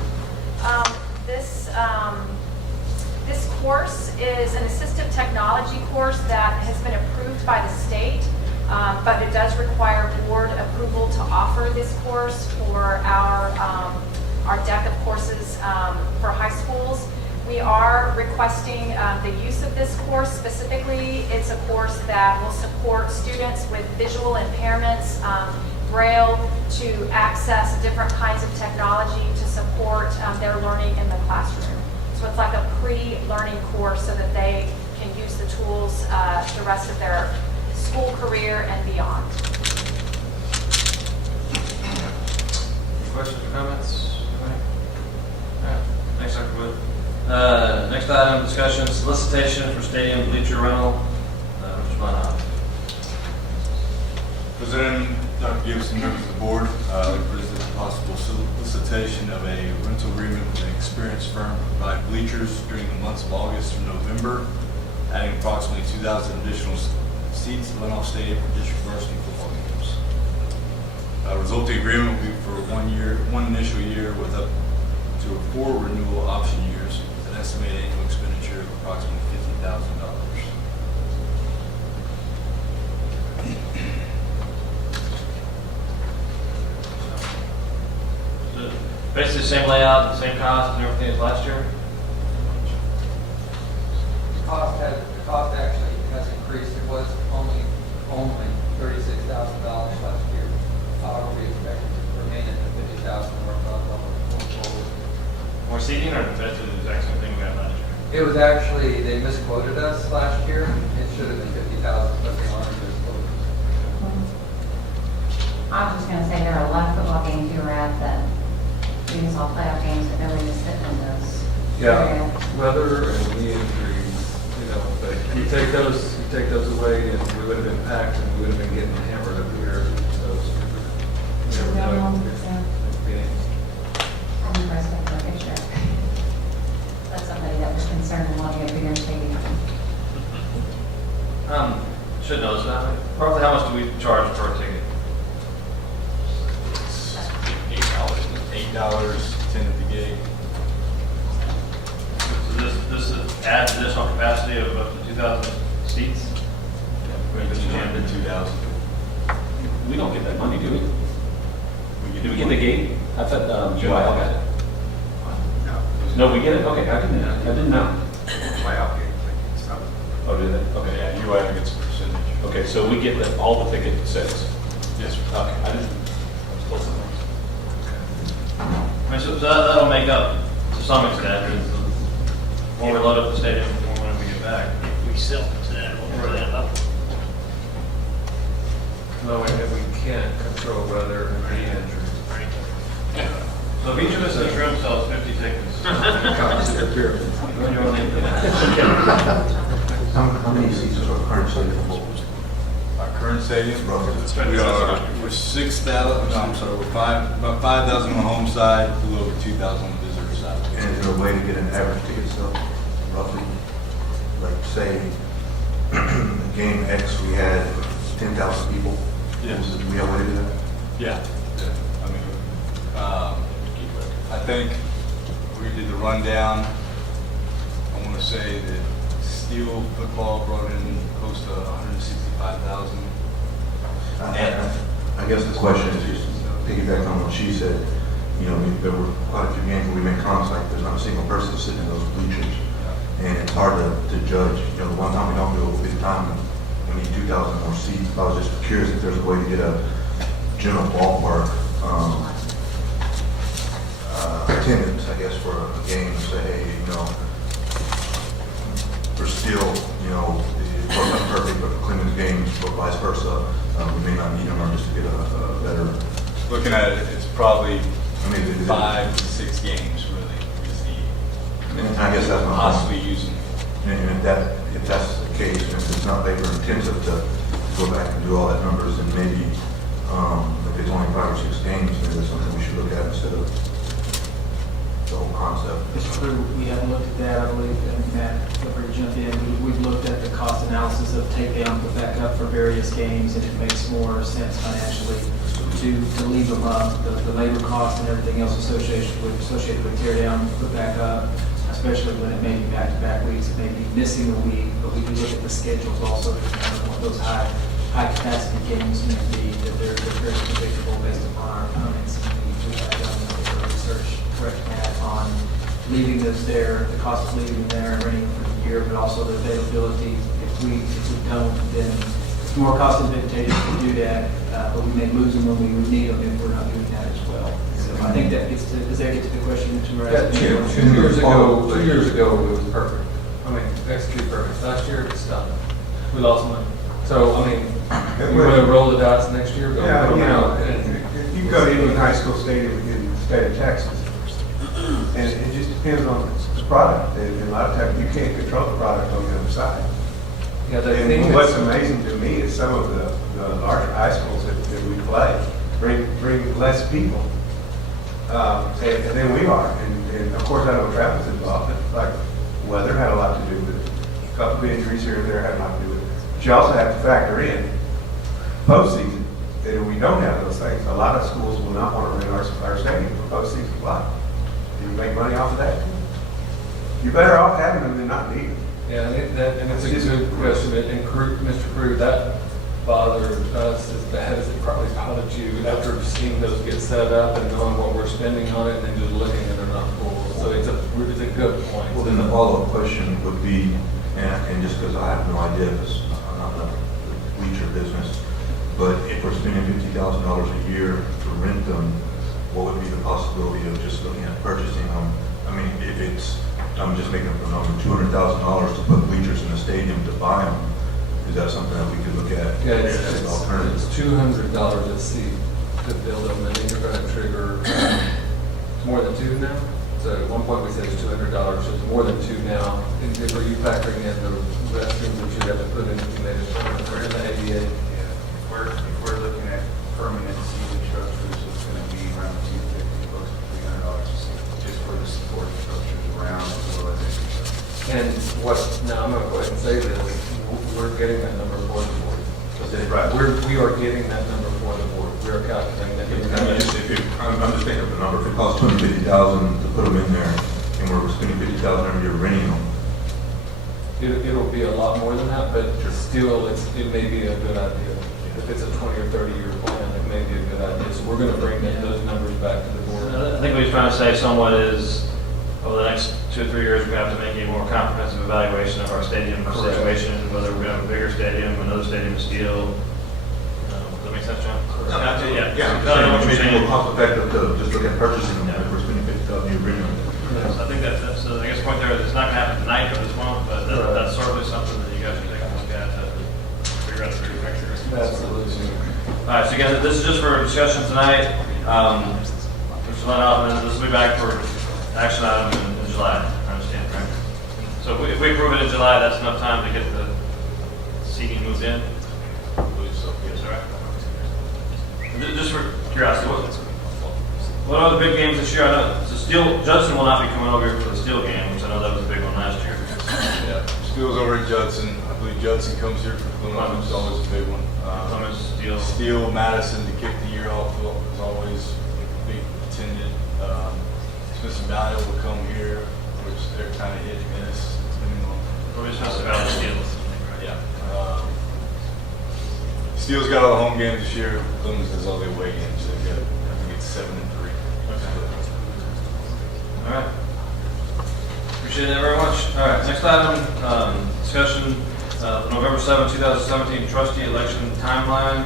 This course is an assistive technology course that has been approved by the state, but it does require board approval to offer this course for our deck of courses for high schools. We are requesting the use of this course. Specifically, it's a course that will support students with visual impairments, Braille, to access different kinds of technology to support their learning in the classroom. So it's like a pre-learning course so that they can use the tools the rest of their school career and beyond. Questions or comments? Anybody? All right, thanks, Dr. Wood. Next item, discussion, solicitation for stadium bleacher rental. Mr. Blenheim. President, Dr. Gibson, members of the board, I'd like to present a possible solicitation of a rental agreement with an experienced firm to provide bleachers during the months of August through November, adding approximately 2,000 additional seats to Lenox Stadium for district varsity football games. Resulting agreement will be for 1 year, one initial year with up to 4 renewal option years with an estimated annual expenditure of approximately $50,000. Basically, same layout, the same cost and everything as last year? The cost actually has increased. It was only $36,000 last year. However, we expect it to remain at the $50,000 level going forward. More seating or basically the exact same thing we had last year? It was actually, they misquoted us last year. It should have been $50,000, but they already misquoted. I was just gonna say, there are a lot of football games you were at that we saw playoff games that nobody was sitting in those. Yeah, weather and knee injuries, but you take those away and we would have been packed and we would have been getting hammered up here. So, I'm impressed with the picture. That's somebody that was concerned in wanting a bigger stadium. Should know this now. Roughly how much do we charge per ticket? $8, 10 at the gate. So this adds additional capacity of up to 2,000 seats? Yeah, 2,000. We don't get that money, do we? Do we get the gate? I thought, UI got it. No, we get it? Okay, I didn't know. Oh, do they? Okay. Yeah, UI gets a percentage. Okay, so we get all the ticket sales. Yes, sir. Okay, I didn't. Close enough. I mean, so that'll make up to some extent. The more we load up the stadium, the more money we get back. If we sell it, then we'll throw that up. knowing that we can't control weather and knee injuries. So if each of us in this room sells 50 tickets. Constant pyramid. How many seats are current stadium hold? Our current stadium, Roughly. we're 6,000, I'm sorry, we're about 5,000 on the home side, a little over 2,000 on the visitor side. And is there a way to get an average ticket sale, roughly? Like, say, game X, we had 10,000 people. Yes. Do we have a way to do that? Yeah. I mean, I think we did the rundown. I want to say that Steel football brought in close to 165,000. I guess the question is, just piggyback on what she said, you know, there were quite a few games where we made comments like there's not a single person sitting in those bleachers. And it's hard to judge, you know, the one time we don't do it will be the time when we need 2,000 more seats. I was just curious if there's a way to get a general ballpark attendance, I guess, for a game and say, hey, you know, we're still, you know, it wasn't perfect, but for Clemens games, but vice versa, we may not need them or just to get a better. Looking at it, it's probably I mean, 5 to 6 games really. And I guess that's my possibly using. And if that's the case, and if it's not labor intensive to go back and do all that numbers, then maybe, if it's only 5 or 6 games, maybe that's something we should look at instead of the whole concept. Mr. Crew, we haven't looked at that, I believe, and Matt, feel free to jump in. We've looked at the cost analysis of take down, put back up for various games, and it makes more sense financially to leave them up. The labor costs and everything else associated with tear down, put back up, especially when it may be back-to-back weeks, it may be missing a week, but we can look at the schedules also to determine what those high-capacity games may be, that they're very predictable based upon our opponents. We have done a little research, correct, Matt, on leaving those there, the cost of leaving them there and renting them for the year, but also the availability. If we don't, then it's more cost advantageous to do that, but we may lose them when we would need them if we're not doing that as well. So I think that gets to, does that get to the question that you were asking? 2 years ago, 2 years ago, it was perfect. I mean, executed perfect. Last year, it's done. We lost money. So, I mean, we want to roll the dice next year, but Yeah, we you don't know, if you go to any high school stadium in the state of Texas, and it just depends on the product, and a lot of times you can't control the product on the other side. Yeah, the And thing what's is, amazing to me is some of the larger high schools that we play bring less people, and then we are. And of course, I know travel's involved, but like weather had a lot to do with it. A couple of injuries here and there had a lot to do with it. But you also have to factor in postseason, that if we don't have those things, a lot of schools will not want to rent our stadium for postseason play. You make money off of that. You're better off having them than not needing them. yeah, and it's a good question. And Mr. Crew, that bothered us as bad as it probably bothered you after seeing those get set up and knowing what we're spending on it and then just looking and they're not full. So it's a good point. Well, then the follow-up question would be, and just because I have no idea, because I'm not in the bleacher business, but if we're spending $50,000 a year to rent them, what would be the possibility of just looking at purchasing them? I mean, if it's, I'm just making up a number, $200,000 to put bleachers in the stadium to buy them, is that something that we could look at Yeah, as an alternative? it's $200 a seat to build them, and then you're going to trigger more than 2 now. So at one point we said it's $200, so it's more than 2 now. And if are you factoring in the restrooms that you have to put in, in the ADA? If we're looking at permanent seating structures, it's going to be around $250, close to $300 a seat, just for the support structures around as well as infrastructure. And what, now I'm going to go ahead and say this, we're getting that number for the board. Right. We are getting that number for the board. We're calculating that. I'm just thinking of the number, if it costs $250,000 to put them in there, and we're spending $50,000 every year renting them, It'll be a lot more than that, but still, it may be a good idea. If it's a 20 or 30 year plan, it may be a good idea. So we're going to bring those numbers back to the board. I think what he's trying to say somewhat is, over the next 2 or 3 years, we have to make a more comprehensive evaluation of our stadium situation, whether we're going to have a bigger stadium, another stadium is steel. Does that make sense, John? Yeah. yeah, I know what you're it's saying. more cost effective to just look at purchasing them, if we're spending $50,000 a year renting them. So I think that's, I guess the point there is it's not going to happen tonight or this month, but that's certainly something that you guys can take a look at to figure out the bigger picture. Absolutely. All right, so again, this is just for discussion tonight. Mr. Lenoff, this will be back for action item in July, I understand, right? So if we approve it in July, that's enough time to get the seating moved in? I believe so. Yes, all right. Just for curiosity, what are the big games this year? I know, so Judson will not be coming over here for the Steel game, which I know that was a big one last year. Yeah, Steel's over at Judson. I believe Judson comes here for Clemens, it's always a big one. Clemens, Steel. Steel, Madison to kick the year off is always big attended. Smith Valley will come here, which they're kind of hit and miss, depending on. Or Smith Valley, Steel. Yeah. Steel's got all the home games this year. Clemens has all the away games. They've got, I think it's 7 and 3. All right. Appreciate it very much. All right, next item, discussion, November 7, 2017 trustee election timeline.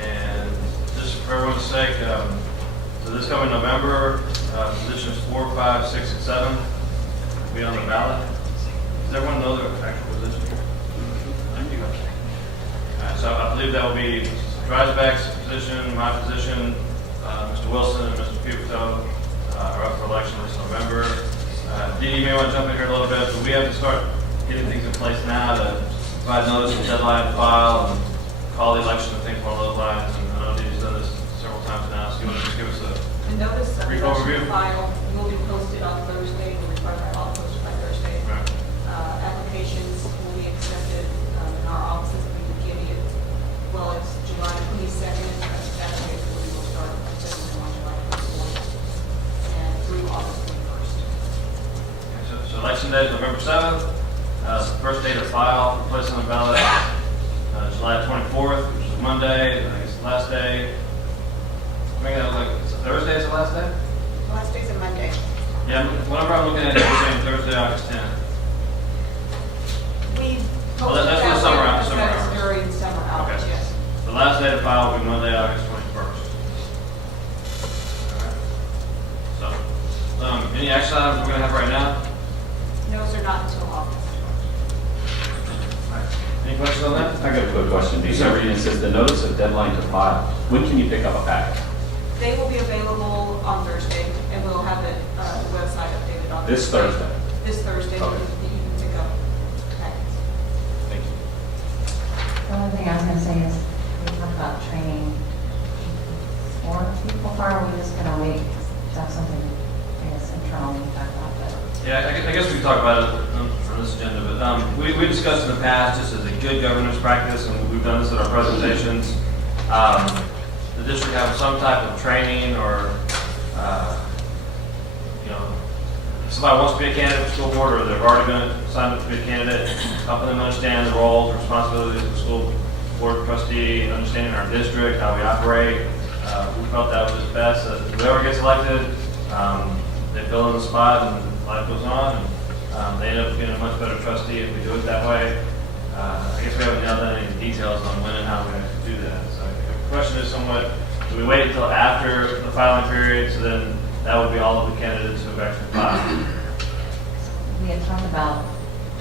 And just for everyone's sake, so this coming November, positions 4, 5, 6, and 7 will be on the ballot. Does everyone know their actual position here? Thank you. All right, so I believe that will be Dreisbach's position, my position, Mr. Wilson and Mr. Puperto are up for election this November. Dee, you may want to jump in here a little bit, but we have to start getting things in place now to provide notice and deadline to file and call the election and things along those lines. And I know Dee's done this several times now, so you want to just give us a The notice of brief election overview? file will be posted on Thursday, will require by law posted by Thursday. Right. Applications will be accepted in our offices, we will give you, well, it's July 22nd, that's Saturday, so we will start accepting them on July 24th and through August 21st. So election day is November 7th. First day to file for place on the ballot, July 24th, which is Monday. I guess the last day. I think that was like Thursday is the last day? The last day's a Monday. Yeah, whenever I'm looking at it, it's saying Thursday, August 10th. We Well, posted that's that the summer way hours, because summer that's hours. during summer hours, Okay. yes. The last day to file will be Monday, August 21st. Alright. So, any action items we're going to have right now? Those are not until August. Any questions on that? I got a quick question. December, it says the notice of deadline to file. When can you pick up a packet? They will be available on Thursday, and we'll have it, the website updated on This Thursday? This Thursday, you Okay. can pick up packets. Thank you. The only thing I was gonna say is, we talked about training more people, or are we just gonna wait to have something, I guess, internal we talk about that? Yeah, I guess we can talk about it on this agenda, but we discussed in the past, just as a good governance practice, and we've done this at our presentations, the district have some type of training or, if somebody wants to be a candidate for school board, or they've already been signed up to be a candidate, helping them understand the roles, responsibilities of the school board trustee, and understanding our district, how we operate. We felt that was just best, that whoever gets elected, they fill in the spot and life goes on, and they end up being a much better trustee if we do it that way. I guess we haven't nailed down any details on when and how we have to do that. So the question is somewhat, do we wait until after the filing period, so then that would be all of the candidates who have actually filed? We had talked about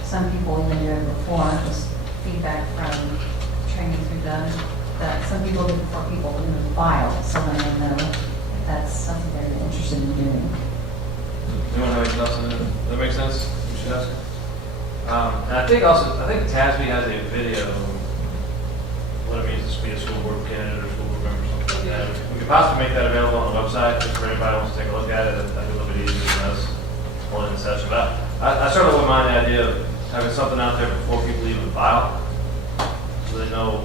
some people even doing it before, just feedback from trainings we've done, that some people do it before people even file, so then they know if that's something they're interested in doing. Anyone have any thoughts on that? Does that make sense? We should ask. And I think TASB has a video of what it means to be a school board candidate or school board member or something like that. We could possibly make that available on the website, just for anybody who wants to take a look at it. That'd be a little bit easier than us holding the session. But I certainly wouldn't mind the idea of having something out there before people even file, so they know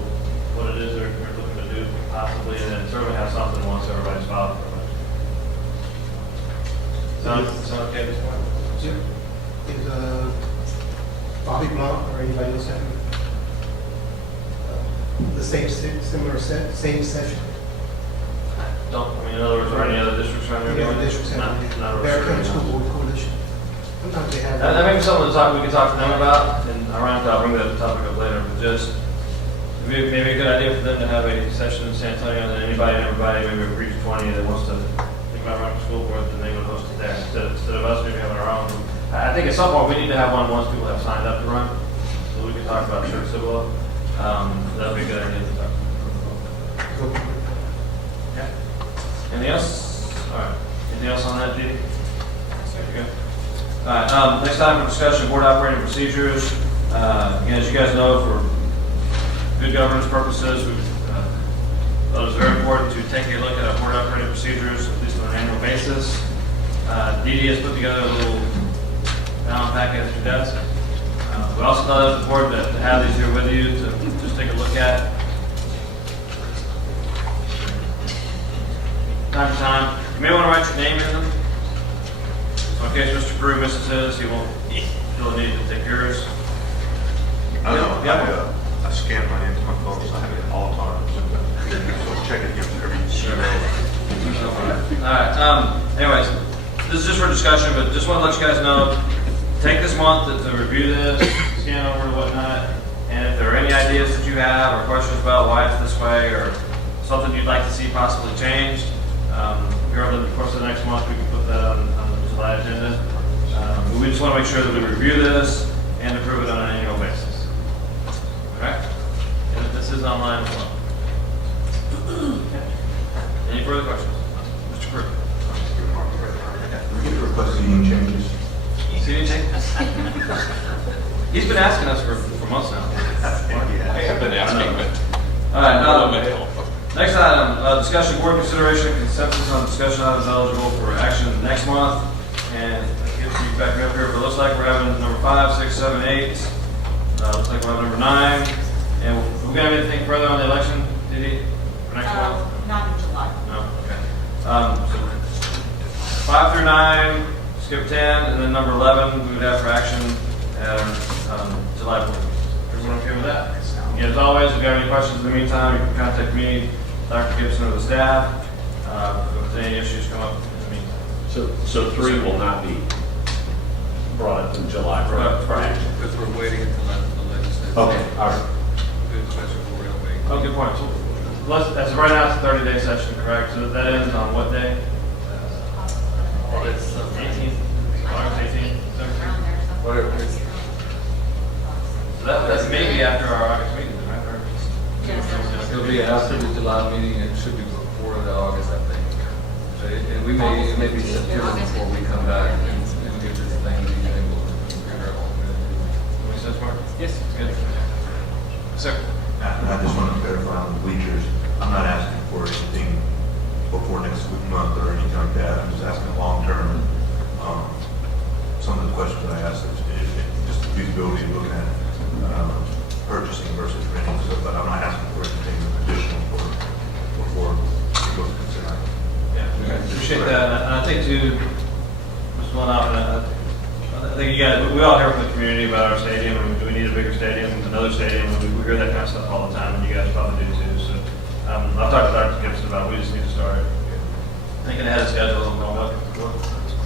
what it is they're looking to do possibly, and then certainly have something once everybody's filed for it. Sound okay at this point? Is Bobby Blunt or anybody else having the same, similar same session? In other words, are any other districts around here? Any other districts Not having really Bear County sure. School Board Coalition? Sometimes they have. That may be something we could talk to them about, and ironically, I'll bring that topic up later, but just, maybe a good idea for them to have a session in San Antonio, and then anybody and everybody, maybe a brief 20 that wants to think about running for school board, then they would host it there, instead of us maybe having our own. I think at some point, we need to have one once people have signed up to run, so we can talk about Schertz-Cibolo. That would be a good idea to talk about. Yeah. Anything else? All right. Anything else on that, Dee? Good. All right. Next item for discussion, board operating procedures. Again, as you guys know, for good governance purposes, we thought it was very important to take a look at our board operating procedures, at least on an annual basis. Dee Dee has put together a little down packet at your desk. We also thought it was important to have these here with you to just take a look at. Time to time, you may want to write your name in them. So in case Mr. Brew misses his, he won't feel the need to take yours. I know, Yeah. I scan my name to my phone, so I have it all the time. So check it against every email. All right. Anyways, this is just for discussion, but just want to let you guys know, take this month to review this, scan over and whatnot, and if there are any ideas that you have or questions about why it's this way or something you'd like to see possibly changed, here over the course of the next month, we can put that on the July agenda. But we just want to make sure that we review this and approve it on an annual basis. Okay? And this is online as well. Okay. Any further questions? Mr. Brew? We get to request seating changes. See anything? He's been asking us for months now. I have been asking, but. All right, next item, discussion, board consideration, consensus on discussion items eligible for action next month. And it gives you back up here, but it looks like we're having number 5, 6, 7, 8. Looks like we'll have number 9. And we got anything further on the election, Didi, for next month? Not in July. No, okay. So 5 through 9, skip 10, and then number 11, we would have for action at July 4th. Everyone okay with that? Again, as always, if you have any questions in the meantime, you can contact me, Dr. Gibson, or the staff. If there's any issues come up in the meantime. So 3 will not be brought up in July for action? Because we're waiting until the legislature. Okay, all right. Good question, we're gonna wait. Oh, good point. So, as of right now, it's a 30-day session, correct? So that ends on what day? It's 18th, August 18th. Whatever, it's, So that's maybe after our August meeting, right? Or- it'll be after the July meeting, and it should be before the August, I think. And it may be September before we come back and get this thing, and we'll figure out what we're gonna do. Makes sense, Mark? Yes. Good. Sir? I just want to clarify on the bleachers. I'm not asking for anything before next month or anything like that. I'm just asking long-term. Some of the questions that I asked is just the feasibility of looking at purchasing versus renting stuff, but I'm not asking for anything additional before it goes to consider. Yeah, I appreciate that. And I think too, just one out, I think you guys, we all hear from the community about our stadium, and do we need a bigger stadium, another stadium, and we hear that kind of stuff all the time, and you guys probably do too. So I've talked to Dr. Gibson about it. We just need to start thinking ahead of schedule and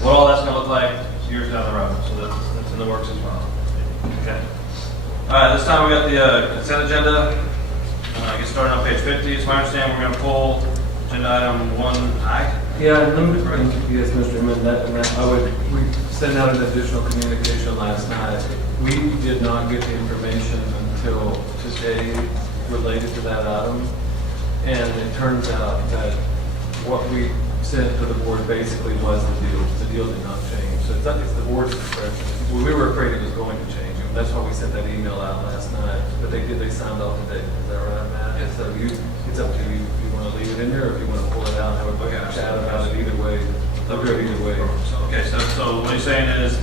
what all that's going to look like years down the road. So that's in the works as well. Okay. All right, this time we got the consent agenda. Get started on page 50. It's my understanding we're going to pull agenda item 1I. Yeah, yes, Mr. Chairman, we sent out an additional communication last night. We did not get the information until today related to that item. And it turns out that what we sent to the board basically was the deal. The deal did not change. So it's the board's discretion. We were afraid it was going to change. And that's why we sent that email out last night. But they signed off today. Is that right, Matt? Yes. So it's up to you. If you want to leave it in there or if you want to pull it out and have a quick chat about it either way. We'll go either way. Okay, so what you're saying is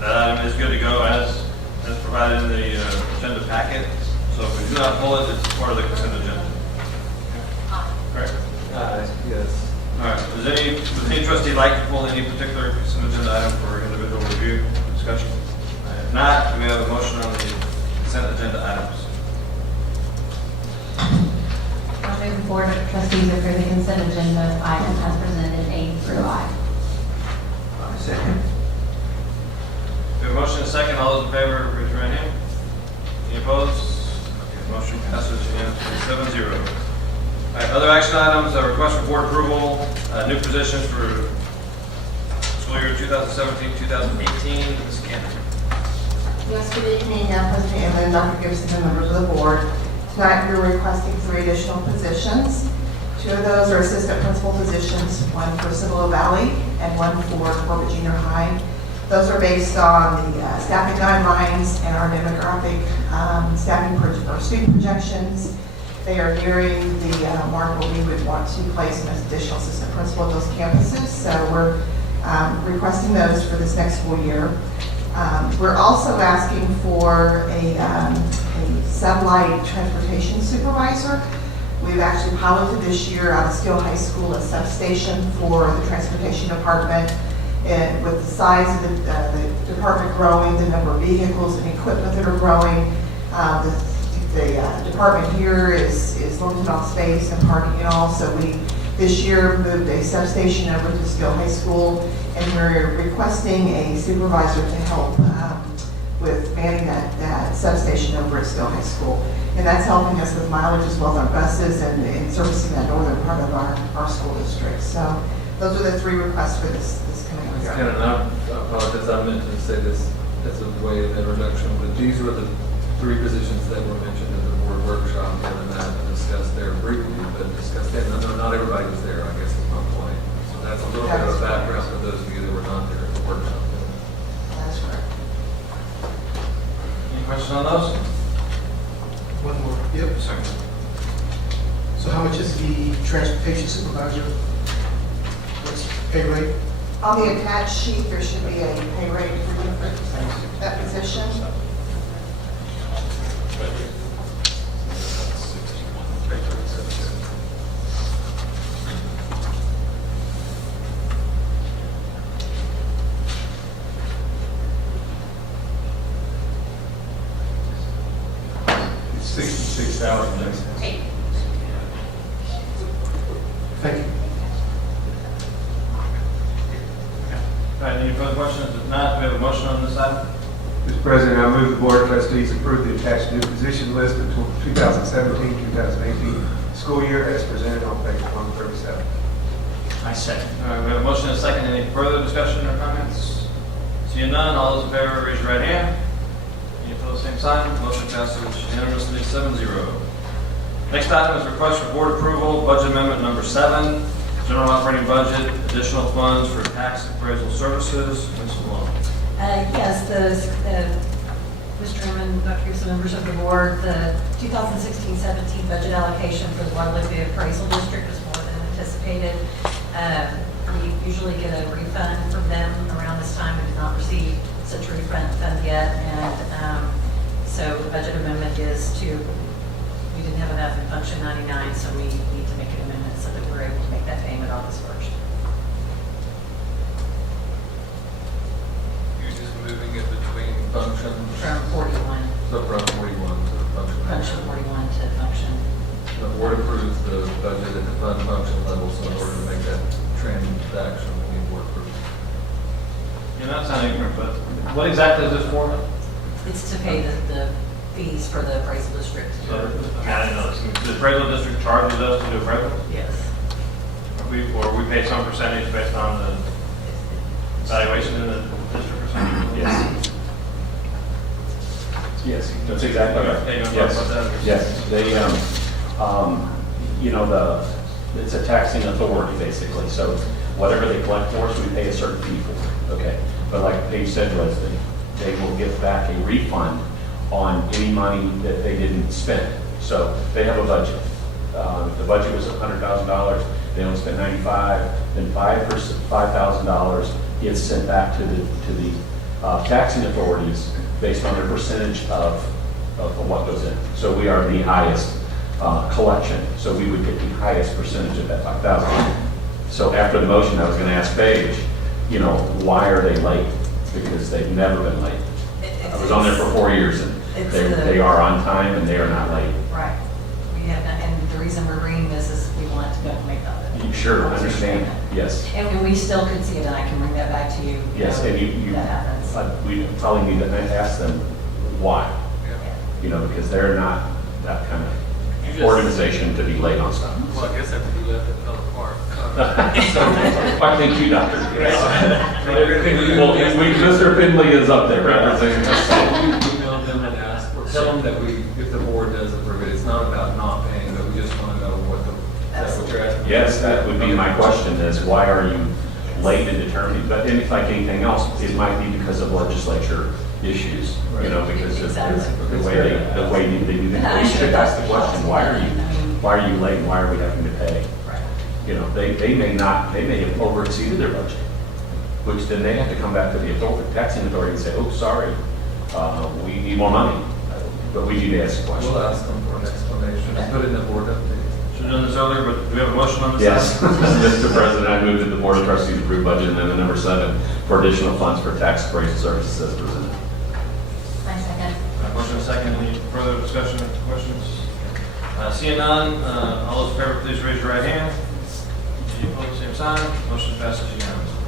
that item is good to go as provided in the agenda packet. So if we do not pull it, it's part of the consent agenda. Correct? Yes. All right, would any trustee like to pull any particular consent agenda item for individual review or discussion? If not, do we have a motion on the consent agenda items? I'll move the Board of Trustees approve the consent agenda items as presented, A through I. Second. We have a motion and a second. All those in favor, raise your right hand. Any opposed? Okay, motion passes unanimously 7-0. All right, other action items, request for board approval, new positions for school year 2017-2018. Ms. Cannon. Yes, good evening, President Inman, Dr. Gibson, and members of the board. Tonight, we're requesting 3 additional positions. 2 of those are assistant principal positions, one for Cibolo Valley and one for Corbett Junior High. Those are based on the staffing guidelines and our demographic staffing or student projections. They are nearing the mark where we would want to place an additional assistant principal at those campuses. So we're requesting those for this next school year. We're also asking for a satellite transportation supervisor. We've actually piloted this year out of Steele High School, a substation for the transportation department. And with the size of the department growing, the number of vehicles and equipment that are growing, the department here is limited on space and parking and all. So we this year moved a substation over to Steele High School, and we're requesting a supervisor to help with manning that substation over at Steele High School. And that's helping us with mileage as well as our buses and servicing that northern part of our school district. So those are the 3 requests for this coming year. And I apologize, I meant to say this as a way of introduction, but these were the 3 positions that were mentioned in the board workshop the other night and discussed there briefly, but discussed there. Not everybody was there, I guess is my point. So that's a little bit of background for those of you that were not there at the workshop. That's correct. questions on those? One more. Yep. Second. So how much is the transportation supervisor? What's pay rate? On the attached sheet, there should be a pay rate for you for that position. It's $66,000. Thank you. All right, any further questions? If not, do we have a motion on this item? Mr. President, I move the Board of Trustees approve the attached new position list of 2017-2018 school year as presented on page 137. I second. All right, we have a motion and a second. Any further discussion or comments? Seeing none, all those in favor, raise your right hand. Any opposed, same sign. Motion passes unanimously 7-0. Next item is request for board approval, budget amendment number 7, general operating budget, additional funds for tax appraisal services. Ms. Malone. Yes, Mr. Chairman, Dr. Gibson, members of the board, the 2016-17 budget allocation for the Guadalupe Appraisal District is more than anticipated. We usually get a refund from them around this time. We did not receive such a refund yet, and so the budget amendment is to, we didn't have enough in Function 99, so we need to make an amendment so that we're able to make that payment August 1st. You're just moving it between functions? From 41. So from 41 to function. Function 41 to function. The board approves the budget at the fund function level, so in order to make that transaction, we need board approval. You're not sounding ignorant, but what exactly is this for? It's to pay the fees for the appraisal district. So, I didn't know this. The appraisal district charges us to do appraisal? Yes. Or we pay some percentage based on the valuation in the district or something? Yes. Yes, that's exactly right. Okay, you want to talk about that? Yes, they, it's a taxing authority, basically, so whatever they collect for us, we pay a certain fee for, okay? But like Paige said, Leslie, they will get back a refund on any money that they didn't spend. So they have a budget. The budget was $100,000, they only spent $95,000, then $5,000 gets sent back to the taxing authorities based on their percentage of what goes in. So we are the highest collection, so we would get the highest percentage of that $5,000. So after the motion, I was going to ask Paige, why are they late? Because they've never been late. I was on there for 4 years, and they are on time, and they are not late. Right. We have not, and the reason we're bringing this is we want to be able to make that. You sure understand? Yes. And we still could see it, and I can bring that back to you. Yes, and that happens. we probably need to ask them why. Because they're not that kind of organization to be late on stuff. Well, I guess after you left, it fell apart. I think you, Doctor. Well, Mr. Finley is up there representing us. We emailed them and asked, or tell them that if the board does approve it, it's not about not paying, but we just want to know what you're asking. Yes, that would be my question, is why are you late in determining? But if like anything else, it might be because of legislature issues, because of the way they do things. We should ask the question, why are you late and why are we having to pay? They may have over exceeded their budget, which then they have to come back to the taxing authority and say, oh, sorry, we need more money. But we need to ask the question. We'll ask them for an explanation. Just put it in the board update. Should have done this earlier, but do we have a motion on this? Yes, Mr. President, I move that the Board of Trustees approve budget amendment number 7 for additional funds for tax appraisal services as presented. My second. Motion and second. Any further discussion or questions? Seeing none, all those in favor, please raise your right hand. Any opposed, same sign. Motion passes unanimously.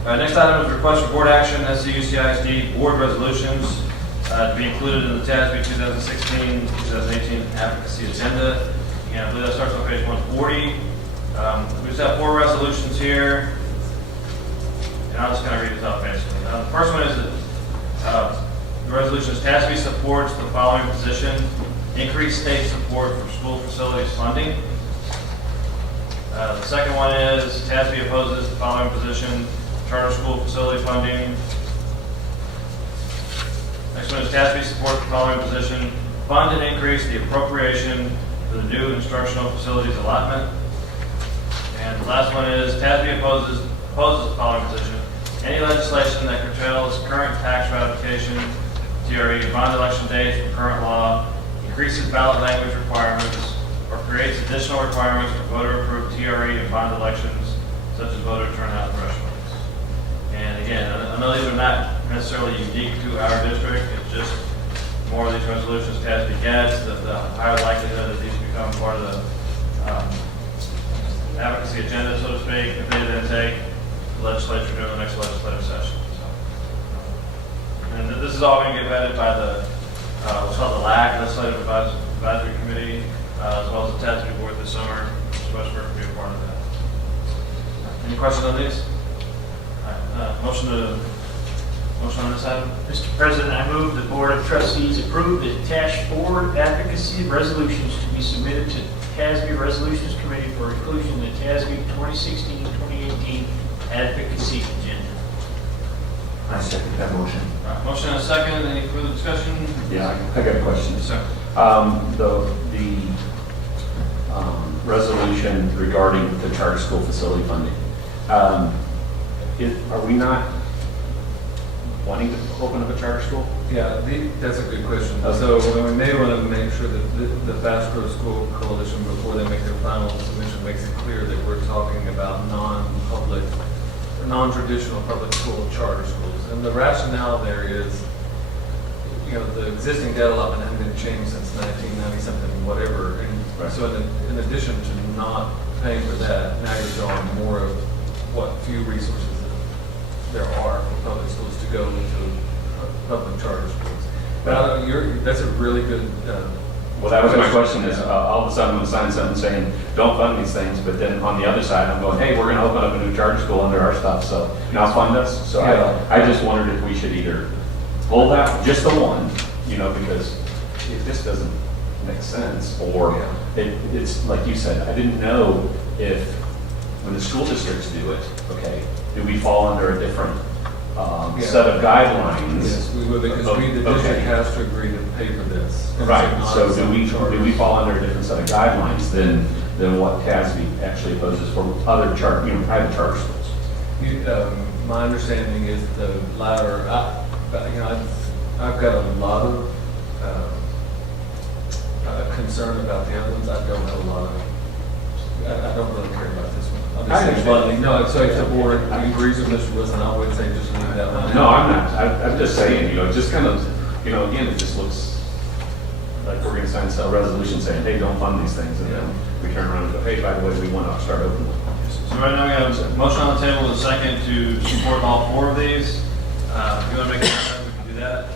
All right, next item is request for board action, SCUCISD board resolutions to be included in the TASB 2016-2018 advocacy agenda. And I believe that starts on page 140. We just have 4 resolutions here, and I'll just kind of read this out basically. The first one is that the resolution is TASB supports the following position: increase state support for school facilities funding. The second one is TASB opposes the following position: charter school facility funding. Next one is TASB support the following position. Fund and increase the appropriation for the new instructional facilities allotment. And the last one is TASB opposes the following position. Any legislation that curtails current tax ratification, TRE, bond election dates from current law, increases ballot language requirements, or creates additional requirements for voter-approved TRE and bond elections, such as voter turnout thresholds. And again, I know these are not necessarily unique to our district. It's just more of these resolutions TASB gets, the higher likelihood that these become part of the advocacy agenda, so to speak, if they then take the legislature during the next legislative session. So, and this is all going to get vetted by the what's called the LAC, Legislative Advisory Committee, as well as the TASB board this summer. Westbrook will be a part of that. Any questions on these? Motion on this item? Mr. President, I move the Board of Trustees approve the attached board advocacy resolutions to be submitted to TASB Resolutions Committee for inclusion in the TASB 2016-2018 advocacy agenda. I second that motion. All right, motion and a second. Any further discussion? Yeah, I got a question. Yes, sir. The resolution regarding the charter school facility funding. Are we not wanting to open up a charter school? Yeah, that's a good question. So we may want to make sure that the Fast Growth School Coalition, before they make their final submission, makes it clear that we're talking about non-public, or non-traditional public school charter schools. And the rationale there is, you know, the existing debt allotment hasn't been changed since 1990 something, whatever. And so in addition to not paying for that, now you're drawing more of what few resources there are for public schools to go into public charter schools. But that's a really good. Well, that was my question. Is all of a sudden I'm going to sign something saying don't fund these things, but then on the other side I'm going, hey, we're going to open up a new charter school under our stuff, so now fund us. So Yeah. I just wondered if we should either pull that, just the one, you know, because it just doesn't make sense, or it's like you said, I didn't know if when the school districts do it, okay, do we fall under a different set of guidelines? Yes, we would, because the district has to agree to pay for this. Right, so do we fall under a different set of guidelines than what TASB actually opposes for other private charter schools? My understanding is the latter. I've got a lot of concern about the other ones. I don't have a lot of. I don't really care about this one. I understand. No, so if the board agrees with Mr. Wilson, I would say just leave that one. No, I'm not. I'm just saying, you know, just kind of, you know, again, it just looks like we're going to sign a resolution saying, hey, don't fund these things, and then we turn around and go, hey, by the way, we want to start opening. So right now we have a motion on the table with a second to support all four of these. If you want to make a motion, we can do that.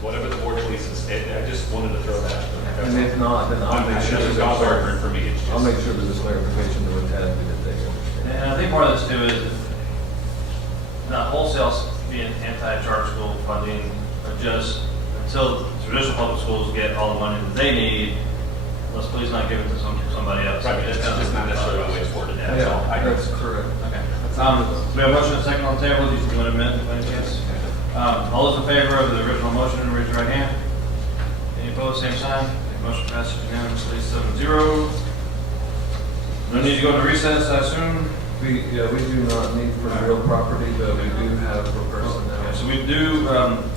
Whatever the board pleases. I just wanted to throw that. And if not, then I'll make sure there's no argument for me. I'll make sure there's a clarification to what TASB that they understand. And I think part of this too is not wholesale being anti-charter school funding, but just until traditional public schools get all the money that they need, let's please not give it to somebody else. Right, it's just not necessarily the way it's worded. That's all. That's correct. Okay. We have a motion and a second on the table. Do you want to amend by any chance? All those in favor of the original motion, raise your right hand. Any opposed, same sign. Motion passes unanimously 7-0. No need to go into recess, I assume? We do not need for real property, but we do have for personnel. Okay, so we do,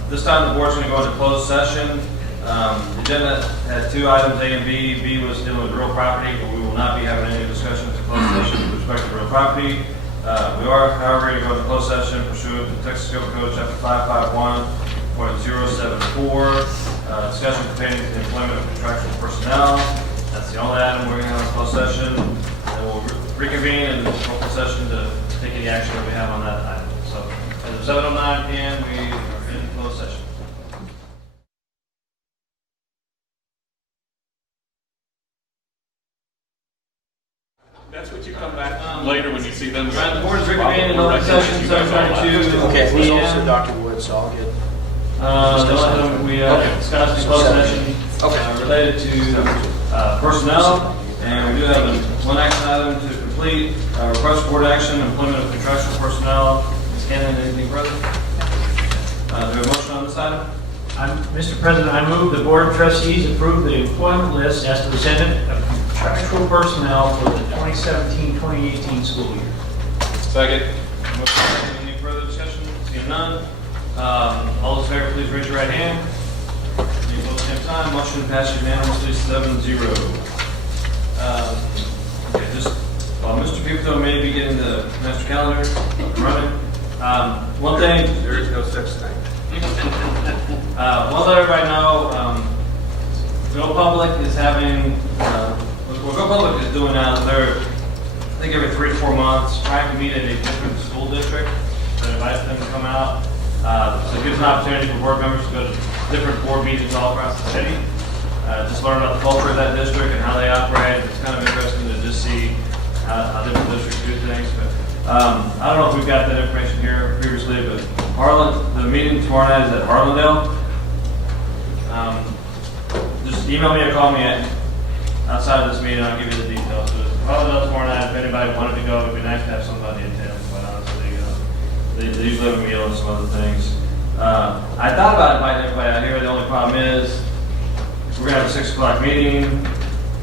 this time the board's going to go into closed session. The agenda had two items, A and B. B was dealing with real property, but we will not be having any discussion at the closed session with respect to real property. We are, however, going to go into closed session pursuant to Texas Code Chapter 551.074. Discussion pertaining to the employment of contractual personnel. That's the only item we're going to have in closed session. And we'll reconvene in open session to take any action that we have on that item. So as of 7:09 p.m., we are in closed session. That's what you come back later when you see them. The board is reconvened in open session 7:32. Okay, who's also Dr. Wood, so I'll get. We discussed in closed session related to personnel, and we do have one action item to complete. Request board action, employment of contractual personnel. Ms. Cannon, anything further? Do we have a motion on this item? Mr. President, I move the Board of Trustees approve the employment list as presented of contractual personnel for the 2017-2018 school year. Second. Any further discussion? Seeing none. All those in favor, please raise your right hand. Any opposed, same sign. Motion passes unanimously 7-0. Okay, just while Mr. Pipito may be getting the master calendar up and running, one thing. There is no such thing. We'll let everybody know, Go Public is having, what Go Public is doing now, they're, I think every 3 to 4 months, trying to meet at a different school district that invites them to come out. So it gives an opportunity for board members to go to different board meetings all across the city. Just learn about the culture of that district and how they operate. It's kind of interesting to just see how different districts do things. But I don't know if we've got that information here previously, but the meeting tomorrow night is at Harlandale. Just email me or call me outside of this meeting. I'll give you the details. So Harlandale tomorrow night. If anybody wanted to go, it would be nice to have somebody attend. Quite honestly, they usually have a meal and some other things. I thought about inviting everybody out here. The only problem is we're gonna have a 6 o'clock meeting.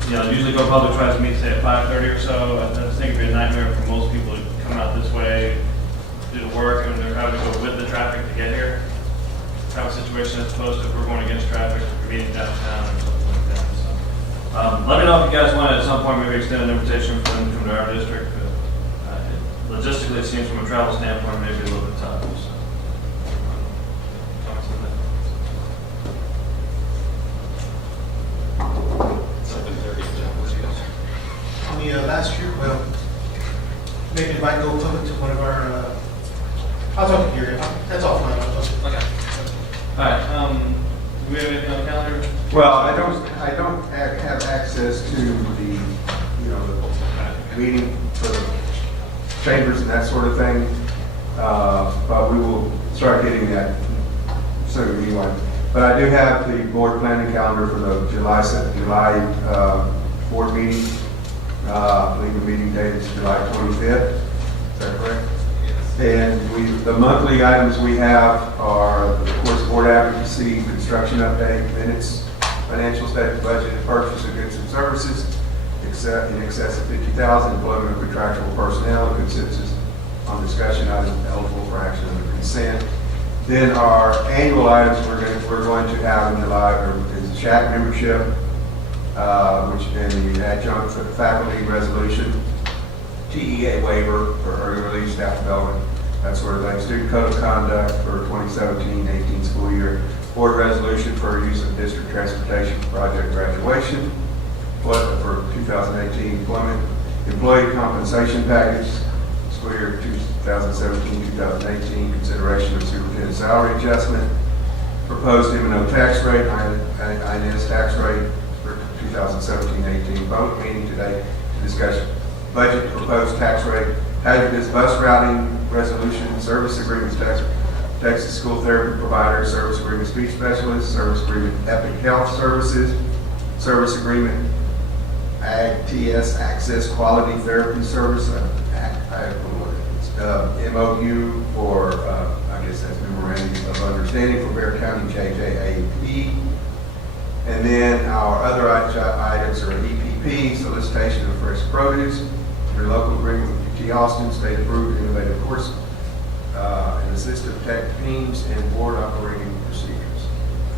Usually Go Public tries to meet say at 5:30 or so. I just think it'd be a nightmare for most people to come out this way, do the work, and they're having to go with the traffic to get here. Kind of a situation as opposed to if we're going against traffic, if we're meeting downtown or something like that. So, let me know if you guys want to at some point maybe extend an invitation for them to come to our district. But logistically, it seems from a travel standpoint, maybe a little bit tough. So, comments on that? 7:30. On the last year, well, maybe invite Go Public to one of our, I'll talk to Gary. That's all fine. I'll talk to Okay. All right. Do we have anything on the calendar? Well, I don't have access to the meeting for the chambers and that sort of thing, but we will start getting that soon anyway. But I do have the board planning calendar for the July board meeting. I believe the meeting date is July 25th. Is that correct? And the monthly items we have are, of course, board advocacy, construction update, minutes, financial statement, budget, and purchase of goods and services, in excess of $50,000, employment of contractual personnel, and consensus on discussion items eligible for action under consent. Then our annual items we're going to have in July is the SHAC membership, which and the adjunct faculty resolution, TEA waiver for early release staff development, that sort of thing. Student code of conduct for 2017-18 school year. Board resolution for use of district transportation for project graduation. For 2018 employment. Employee compensation package, school year 2017-2018. Consideration of superintendent salary adjustment. Proposed M&O tax rate, INS tax rate for 2017-18. Public meeting today to discuss budget, proposed tax rate, hazardous bus routing resolution, service agreements, Texas school therapy provider, service agreement speech specialist, service agreement Epic Health Services, service agreement Ag TS Access Quality Therapy Service, MOU for, I guess that's memorandum of understanding for Bear County JJAP. And then our other items are EPP, solicitation of fresh produce, your local agreement with UT Austin, state approved innovative course, and assistive tech teams and board operating procedures.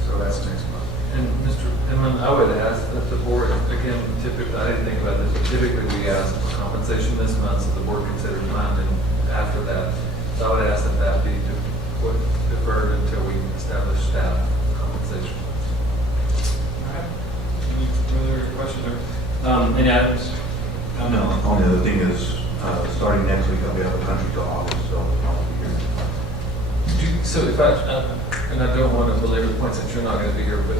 So that's next month. And Mr. Inman, I would ask that the board, again, typically, I didn't think about this, but typically we ask for compensation this month, so the board considers timing after that. So I would ask that be deferred until we establish staff compensation. All right. Any further questions or any items? No, only other thing is, starting next week, I'll be out of the country till August, so I'll be here. So if and I don't want to belabor the point since you're not going to be here, but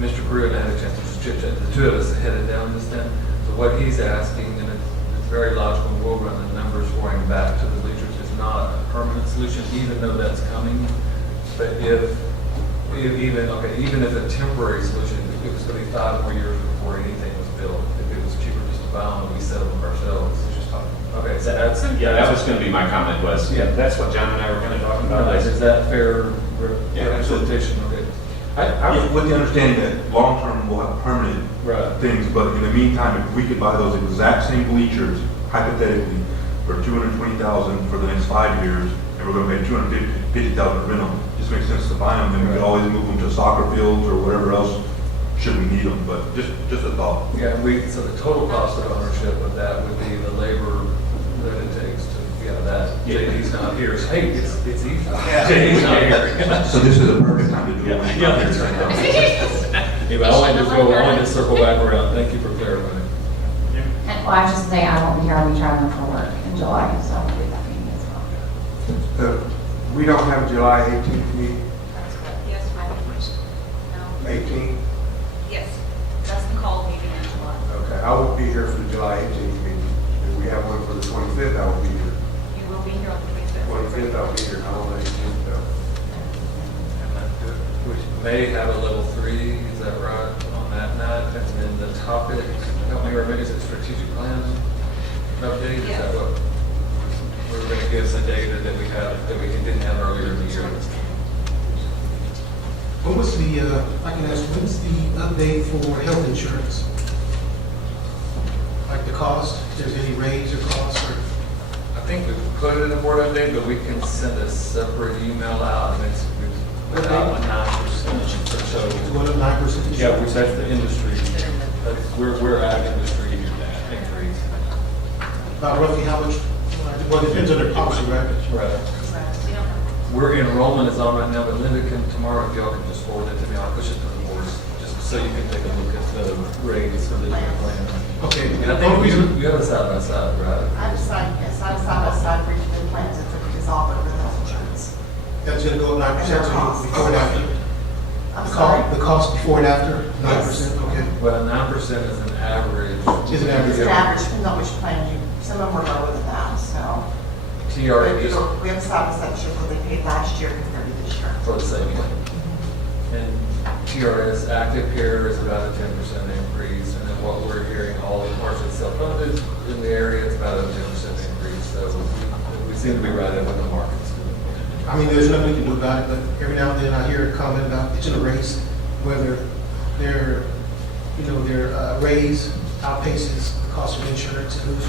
Mr. Brewer and I had a chance to just chit chat. The two of us headed down this then. So what he's asking, and it's very logical, and we'll run the numbers for him back to the bleachers, is not a permanent solution, even though that's coming. But even if a temporary solution, if it was going to be 5 more years before anything was built, if it was cheaper just to buy them and we settle them ourselves. Okay, so that was going to be my comment was, that's what John and I were kind of talking about. Is that fair Yeah, facilitation, okay. With the understanding that long-term we'll have permanent things, but in the meantime, if we could buy those exact same bleachers, hypothetically, for $220,000 for the next 5 years, and we're gonna pay $250,000 to rent them, it just makes sense to buy them, and we could always move them to soccer fields or whatever else, should we need them, but just a thought. Yeah, so the total cost of ownership of that would be the labor that it takes to, that, JD's not here, so hey, it's easy. JD's not here. So this is a perfect time to do it. Anyway, I wanted to circle back around, thank you for clarifying. And well, I was just saying, I won't be here, I'll be traveling for work in July, so I'll be at that meeting as well. We don't have a July 18th meeting, That's correct. Yes, my no. 18th? Yes, that's the call meeting in July. Okay, I won't be here for the July 18th meeting. If we have one for the 25th, I will be here. You will be here on the 25th. 25th, I'll be here, not on the 18th though. Which may have a level 3, is that right, on that night? And then the topic, help me remember, is it strategic plan update? Is that what we're going to give some data that we have, that we didn't have earlier in the year? What was the, I can ask, what was the update for health insurance? Like the cost, if there's any raise or cost or? I think we put it in the board update, but we can send a separate email out, and it's about 9%. So, What, 9%? yeah, which that's the industry. We're at industry increase. About roughly how much? Well, it depends on their policy, right? Right. We're enrollment is on right now, but Linda can, tomorrow, if y'all can just forward it to me, I'll push it to the board, just so you can take a look at the rates for the different plans. Okay. And I think you have a side by side, right? I decided, yes, I decided side for each of the plans if we dissolve over the health insurance. That's gonna go up 9%, so before and after? I'm sorry. The cost before and after, 9%, okay. Well, 9% is an average. Is an average. It's an average, depends on which plan you, some of them were lower than that, so. TRA We is haven't stopped us sure what they paid last year compared to this year. for the same plan. And TRS active care is about a 10% increase, and then what we're hearing, all the parts of self-funded in the area, it's about a 10% increase. So we seem to be right at what the market's doing. I mean, there's nothing we can do about it, but every now and then I hear a comment about it's in a race, whether their, their raise outpaces the cost of insurance and who's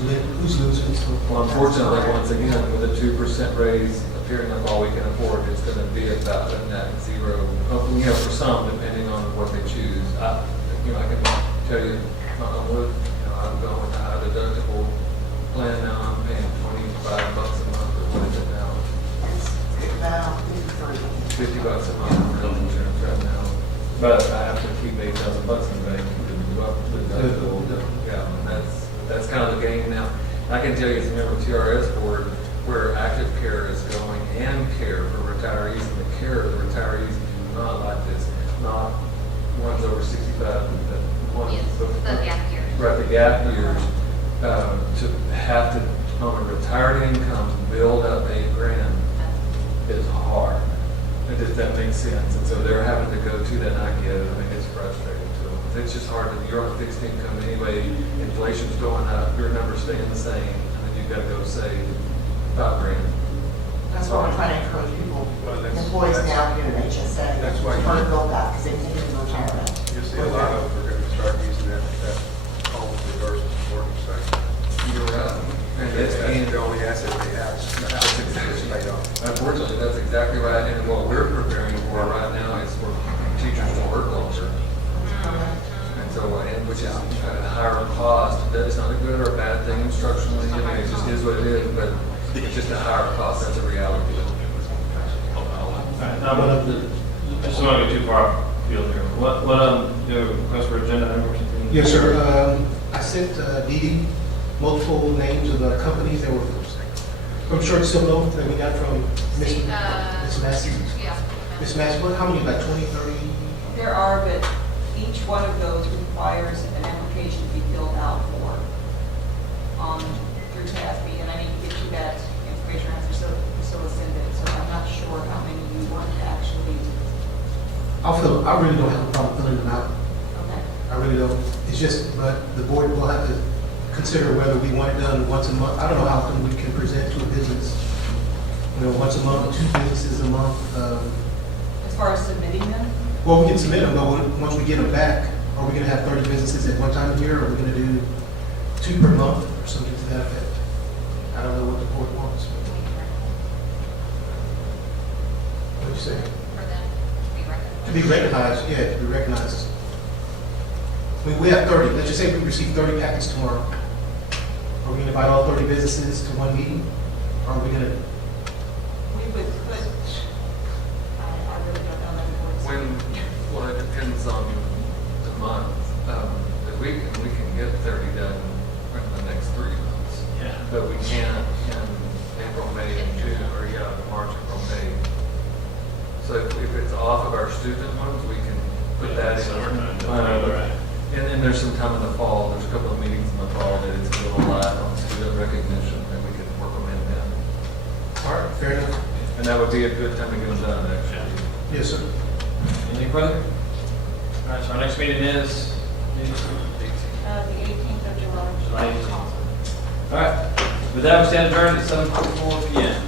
winning, who's losing. So, Well, unfortunately, once again, with a 2% raise appearing like all we can afford, it's going to be about a net zero. For some, depending on what they choose. I can tell you, I'm going with a high deductible plan now. I'm paying $25 a month, or what is it now? Now, 50 bucks a month for health insurance right now. But I have to keep $8,000 in the bank to do up the deductible. Yeah, and that's kind of the game now. I can tell you, as a member of the TRS board, where active care is going and care for retirees, and the care of the retirees do not like this. Not ones over 65, but ones Yes, the gap years. Right, the gap years, to have to, on a retired income, build up $8,000 is hard. If that makes sense. And so they're having to go to that, and I get it. I mean, it's frustrating to them. It's just hard. You're on a fixed income anyway. Inflation's going up. Your numbers staying the same. And then you've got to go save $5,000. That's why we're trying to encourage people, employees now here at HSA, That's why to try to build that, because they can take it in retirement. You'll see a lot of them are going to start using that home reverse mortgage section. You're right. And That's that's the only asset they have. That's exactly, unfortunately, that's exactly right. And what we're preparing for right now is for teachers to work longer. And so, which is at a higher cost. That's not a good or a bad thing instructionally. I mean, it just is what it is, but it's just a higher cost. That's a reality. I just don't want to go too far afield here. What, your request for agenda item or something? yes, sir. I sent Dee Dee multiple names of the companies that were from Schertz-Cibolo that we got from Miss Massey. Yeah. Miss Massey, how many, like 20, 30? There are, but each one of those requires an application to be filled out for, through TASB, and I need to get you that information after Priscilla send it, so I'm not sure how many you want to actually. I really don't have a problem filling them out. Okay. I really don't. It's just, but the board will have to consider whether we want it done once a month. I don't know how often we can present to a business. once a month, 2 businesses a month. As far as submitting them, Well, we can submit them, but once we get them back, are we going to have 30 businesses at one time a year, or are we going to do 2 per month, or something to that effect? I don't know what the board wants. What'd you say? For them to be recognized. To be recognized, yeah, to be recognized. We have 30, let's just say we receive 30 packets tomorrow. Are we going to invite all 30 businesses to one meeting? Or are we going to, we would put, I really don't know that board's. Well, it depends on the month. We can get 30 done in the next 3 months. Yeah. But we can't in April, May, and June, or March, April, May. So if it's off of our student ones, we can put that in. And there's some time in the fall, there's a couple of meetings in the fall that it's a little light on student recognition, and we can work them in then. all right, fair enough. And that would be a good time to get them done, actually. Yes, sir. Anything further? All right, so our next meeting is The 18th of July. July 18th. All right, with that, we stand adjourned at 7:44 p.m.